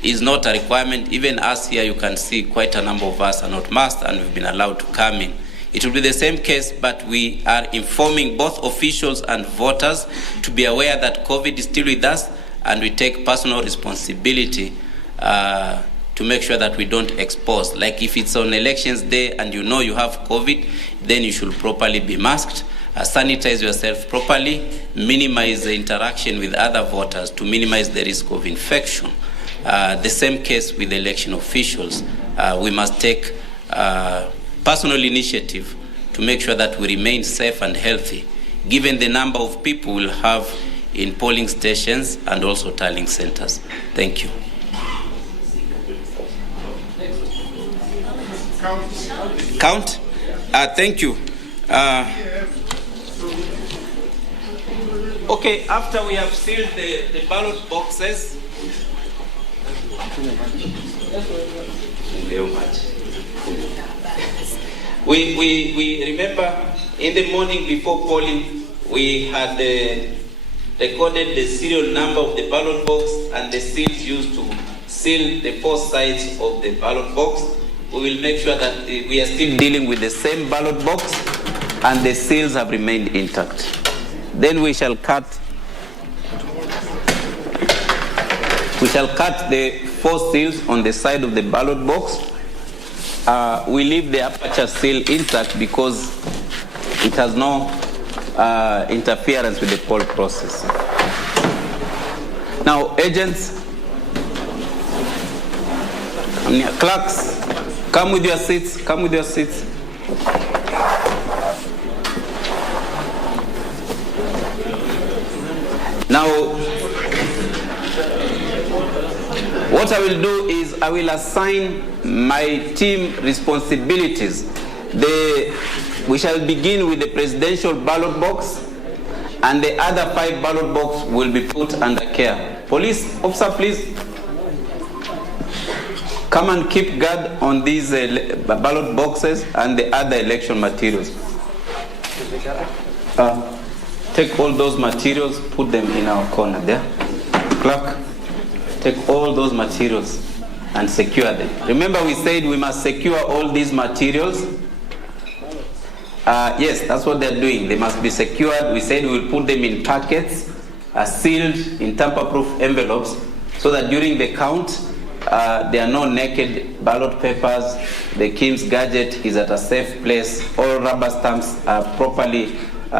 is not a requirement. Even us here, you can see quite a number of us are not masked and we've been allowed to come in. It will be the same case, but we are informing both officials and voters to be aware that COVID is still with us, and we take personal responsibility to make sure that we don't expose. Like if it's on elections day and you know you have COVID, then you should properly be masked, sanitize yourself properly, minimize the interaction with other voters to minimize the risk of infection. The same case with election officials. We must take personal initiative to make sure that we remain safe and healthy, given the number of people we'll have in polling stations and also tallying centers. Thank you. Count? Thank you. Okay, after we have sealed the ballot boxes, we remember in the morning before polling, we had recorded the serial number of the ballot box and the seals used to seal the four sides of the ballot box. We will make sure that we are still dealing with the same ballot box and the seals have remained intact. Then we shall cut the four seals on the side of the ballot box. We leave the aperture seal intact because it has no interference with the poll process. Now, agents, clerks, come with your seats. Come with your seats. Now, what I will do is I will assign my team responsibilities. We shall begin with the presidential ballot box, and the other 5 ballot boxes will be put under care. Police officer, please come and keep guard on these ballot boxes and the other election materials. Take all those materials, put them in our corner there. Clerk, take all those materials and secure them. Remember, we said we must secure all these materials. Yes, that's what they're doing. They must be secured. We said we will put them in packets, sealed in tamper-proof envelopes, so that during the count, there are no naked ballot papers. The Kim's gadget is at a safe place. All rubber stamps are properly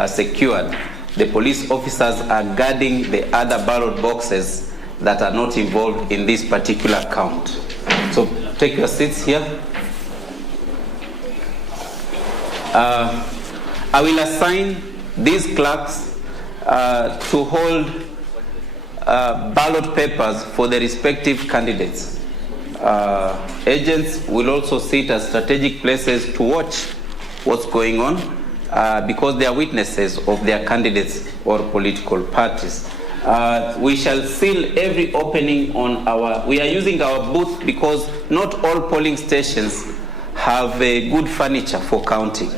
secured. The police officers are guarding the other ballot boxes that are not involved in this particular count. So take your seats here. I will assign these clerks to hold ballot papers for the respective candidates. Agents will also sit at strategic places to watch what's going on because they are witnesses of their candidates or political parties. We shall seal every opening on we are using our booth because not all polling stations have a good furniture for counting.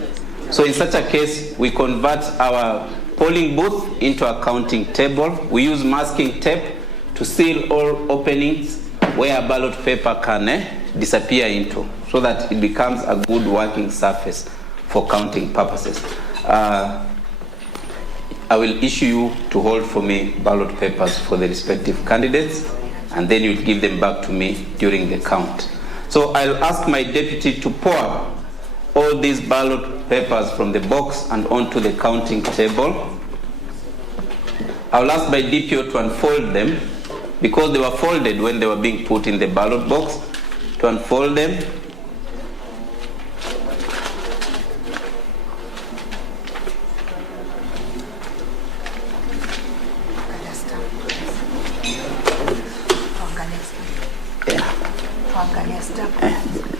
So in such a case, we convert our polling booth into a counting table. We use masking tape to seal all openings where a ballot paper can disappear into, so that it becomes a good working surface for counting purposes. I will issue you to hold for me ballot papers for the respective candidates, and then you'll give them back to me during the count. So I'll ask my deputy to pour all these ballot papers from the box and onto the counting table. I'll ask my DPO to unfold them, because they were folded when they were being put in the ballot box, to unfold them.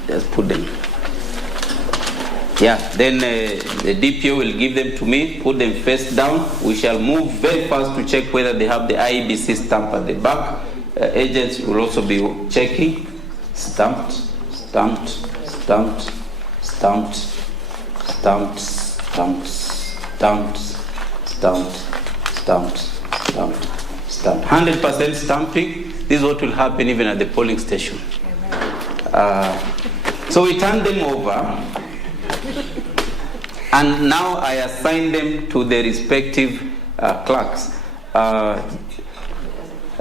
Just put them. Yeah, then the DPO will give them to me, put them face down. We shall move very fast to check whether they have the IEBC stamp at the back. Agents will also be checking. Stamped, stamped, stamped, stamped, stamped, stamped, stamped, stamped, stamped, stamped, stamped. 100% stamping. This is what will happen even at the polling station. So we turn them over, and now I assign them to the respective clerks.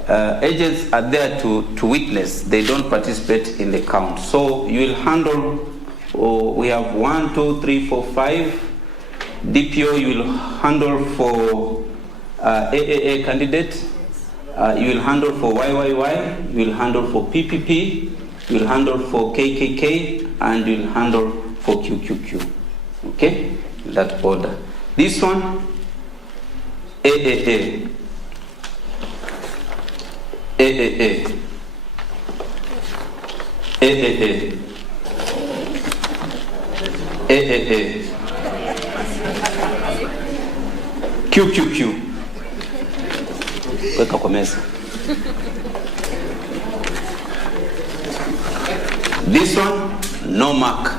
agents are there to witness. They don't participate in the count. So you will handle, we have 1, 2, 3, 4, 5. DPO you will handle for AAA candidate. You will handle for YYY. You will handle for PPP. You will handle for KKK. And you will handle for QQQ. Okay? In that order. This one, AAA. AAA. AAA. AAA. QQQ. Weka kwa meza. This one, no mark.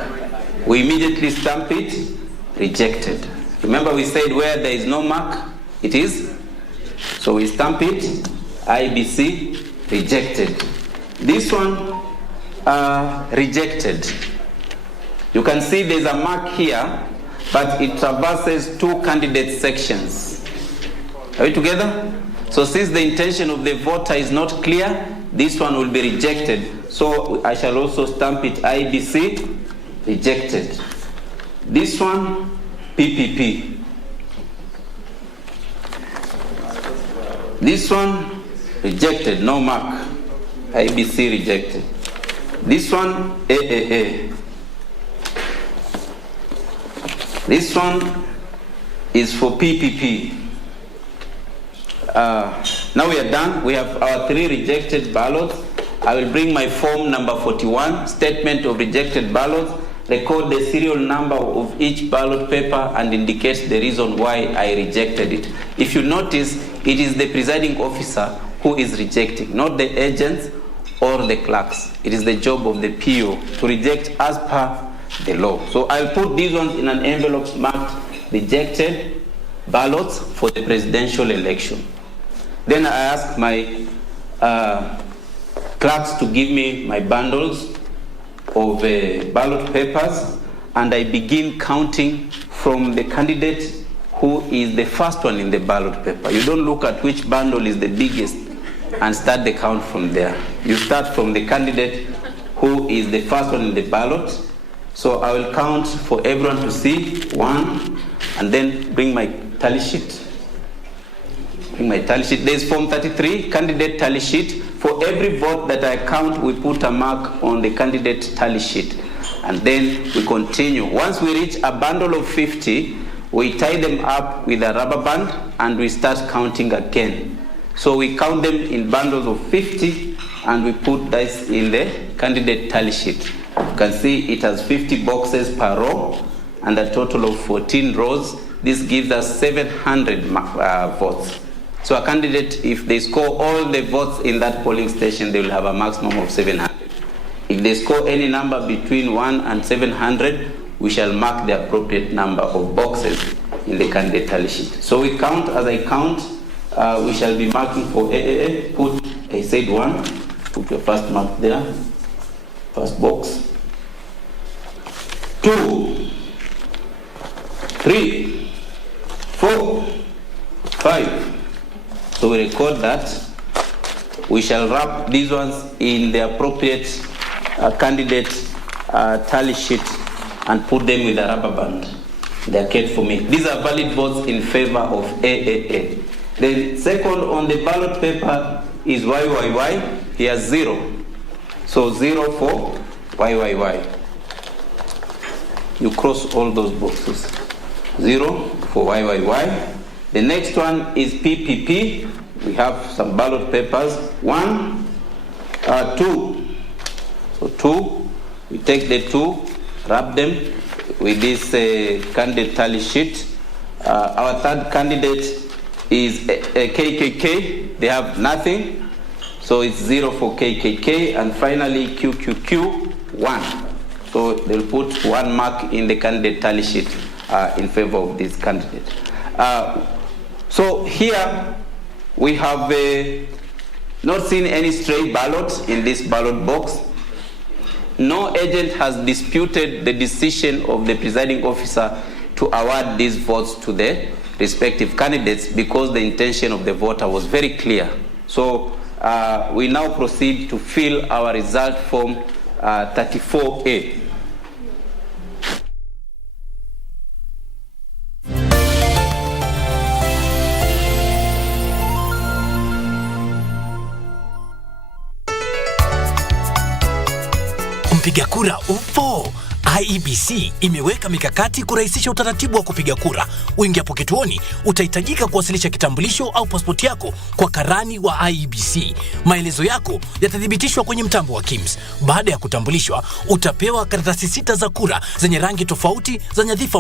We immediately stamp it, rejected. Remember we said where there is no mark, it is? So we stamp it, IBC, rejected. This one, rejected. You can see there's a mark here, but it traverses 2 candidate sections. Are we together? So since the intention of the voter is not clear, this one will be rejected. So I shall also stamp it IBC, rejected. This one, PPP. This one, rejected, no mark. IBC, rejected. This one, AAA. This one is for PPP. Now we are done. We have our 3 rejected ballots. I will bring my form number 41, statement of rejected ballots, record the serial number of each ballot paper and indicate the reason why I rejected it. If you notice, it is the presiding officer who is rejecting, not the agents or the clerks. It is the job of the PO to reject as per the law. So I'll put these ones in an envelope marked rejected ballots for the presidential election. Then I ask my clerks to give me my bundles of ballot papers, and I begin counting from the candidate who is the first one in the ballot paper. You don't look at which bundle is the biggest and start the count from there. You start from the candidate who is the first one in the ballot. So I will count for everyone to see, 1, and then bring my tally sheet. Bring my tally sheet. There's form 33, candidate tally sheet. For every vote that I count, we put a mark on the candidate tally sheet. And then we continue. Once we reach a bundle of 50, we tie them up with a rubber band and we start counting again. So we count them in bundles of 50 and we put this in the candidate tally sheet. You can see it has 50 boxes per row and a total of 14 rows. This gives us 700 votes. So a candidate, if they score all the votes in that polling station, they will have a maximum of 700. If they score any number between 1 and 700, we shall mark the appropriate number of boxes in the candidate tally sheet. So we count, as I count, we shall be marking for AAA. Put, I said 1, put your first mark there, first box. 2, 3, 4, 5. So we record that. We shall wrap these ones in the appropriate candidate tally sheet and put them with a rubber band. They are kept for me. These are valid votes in favor of AAA. The second on the ballot paper is YYY. He has 0. So 0 for YYY. You cross all those boxes. 0 for YYY. The next one is PPP. We have some ballot papers. 1, 2. So 2. We take the 2, wrap them with this candidate tally sheet. Our third candidate is KKK. They have nothing. So it's 0 for KKK. And finally QQQ, 1. So they'll put 1 mark in the candidate tally sheet in favor of this candidate. So here we have not seen any stray ballots in this ballot box. No agent has disputed the decision of the presiding officer to award these votes to the respective candidates because the intention of the voter was very clear. So we now proceed to fill our result form 34A. Mpiga kura upo. IEBC imeweka mikakati kurahisisha utaratibu wa kupiga kura. Uingiapo kituoni utahitajika kuwasilisha kitambulisho au pasipoti yako kwa karani wa IEBC. Maelezo yako yatathibitishwa kwenye mtambo wa KIMS. Baada ya kutambulishwa, utapewa karatasi 6 za kura zenye rangi tofauti za nyadhifa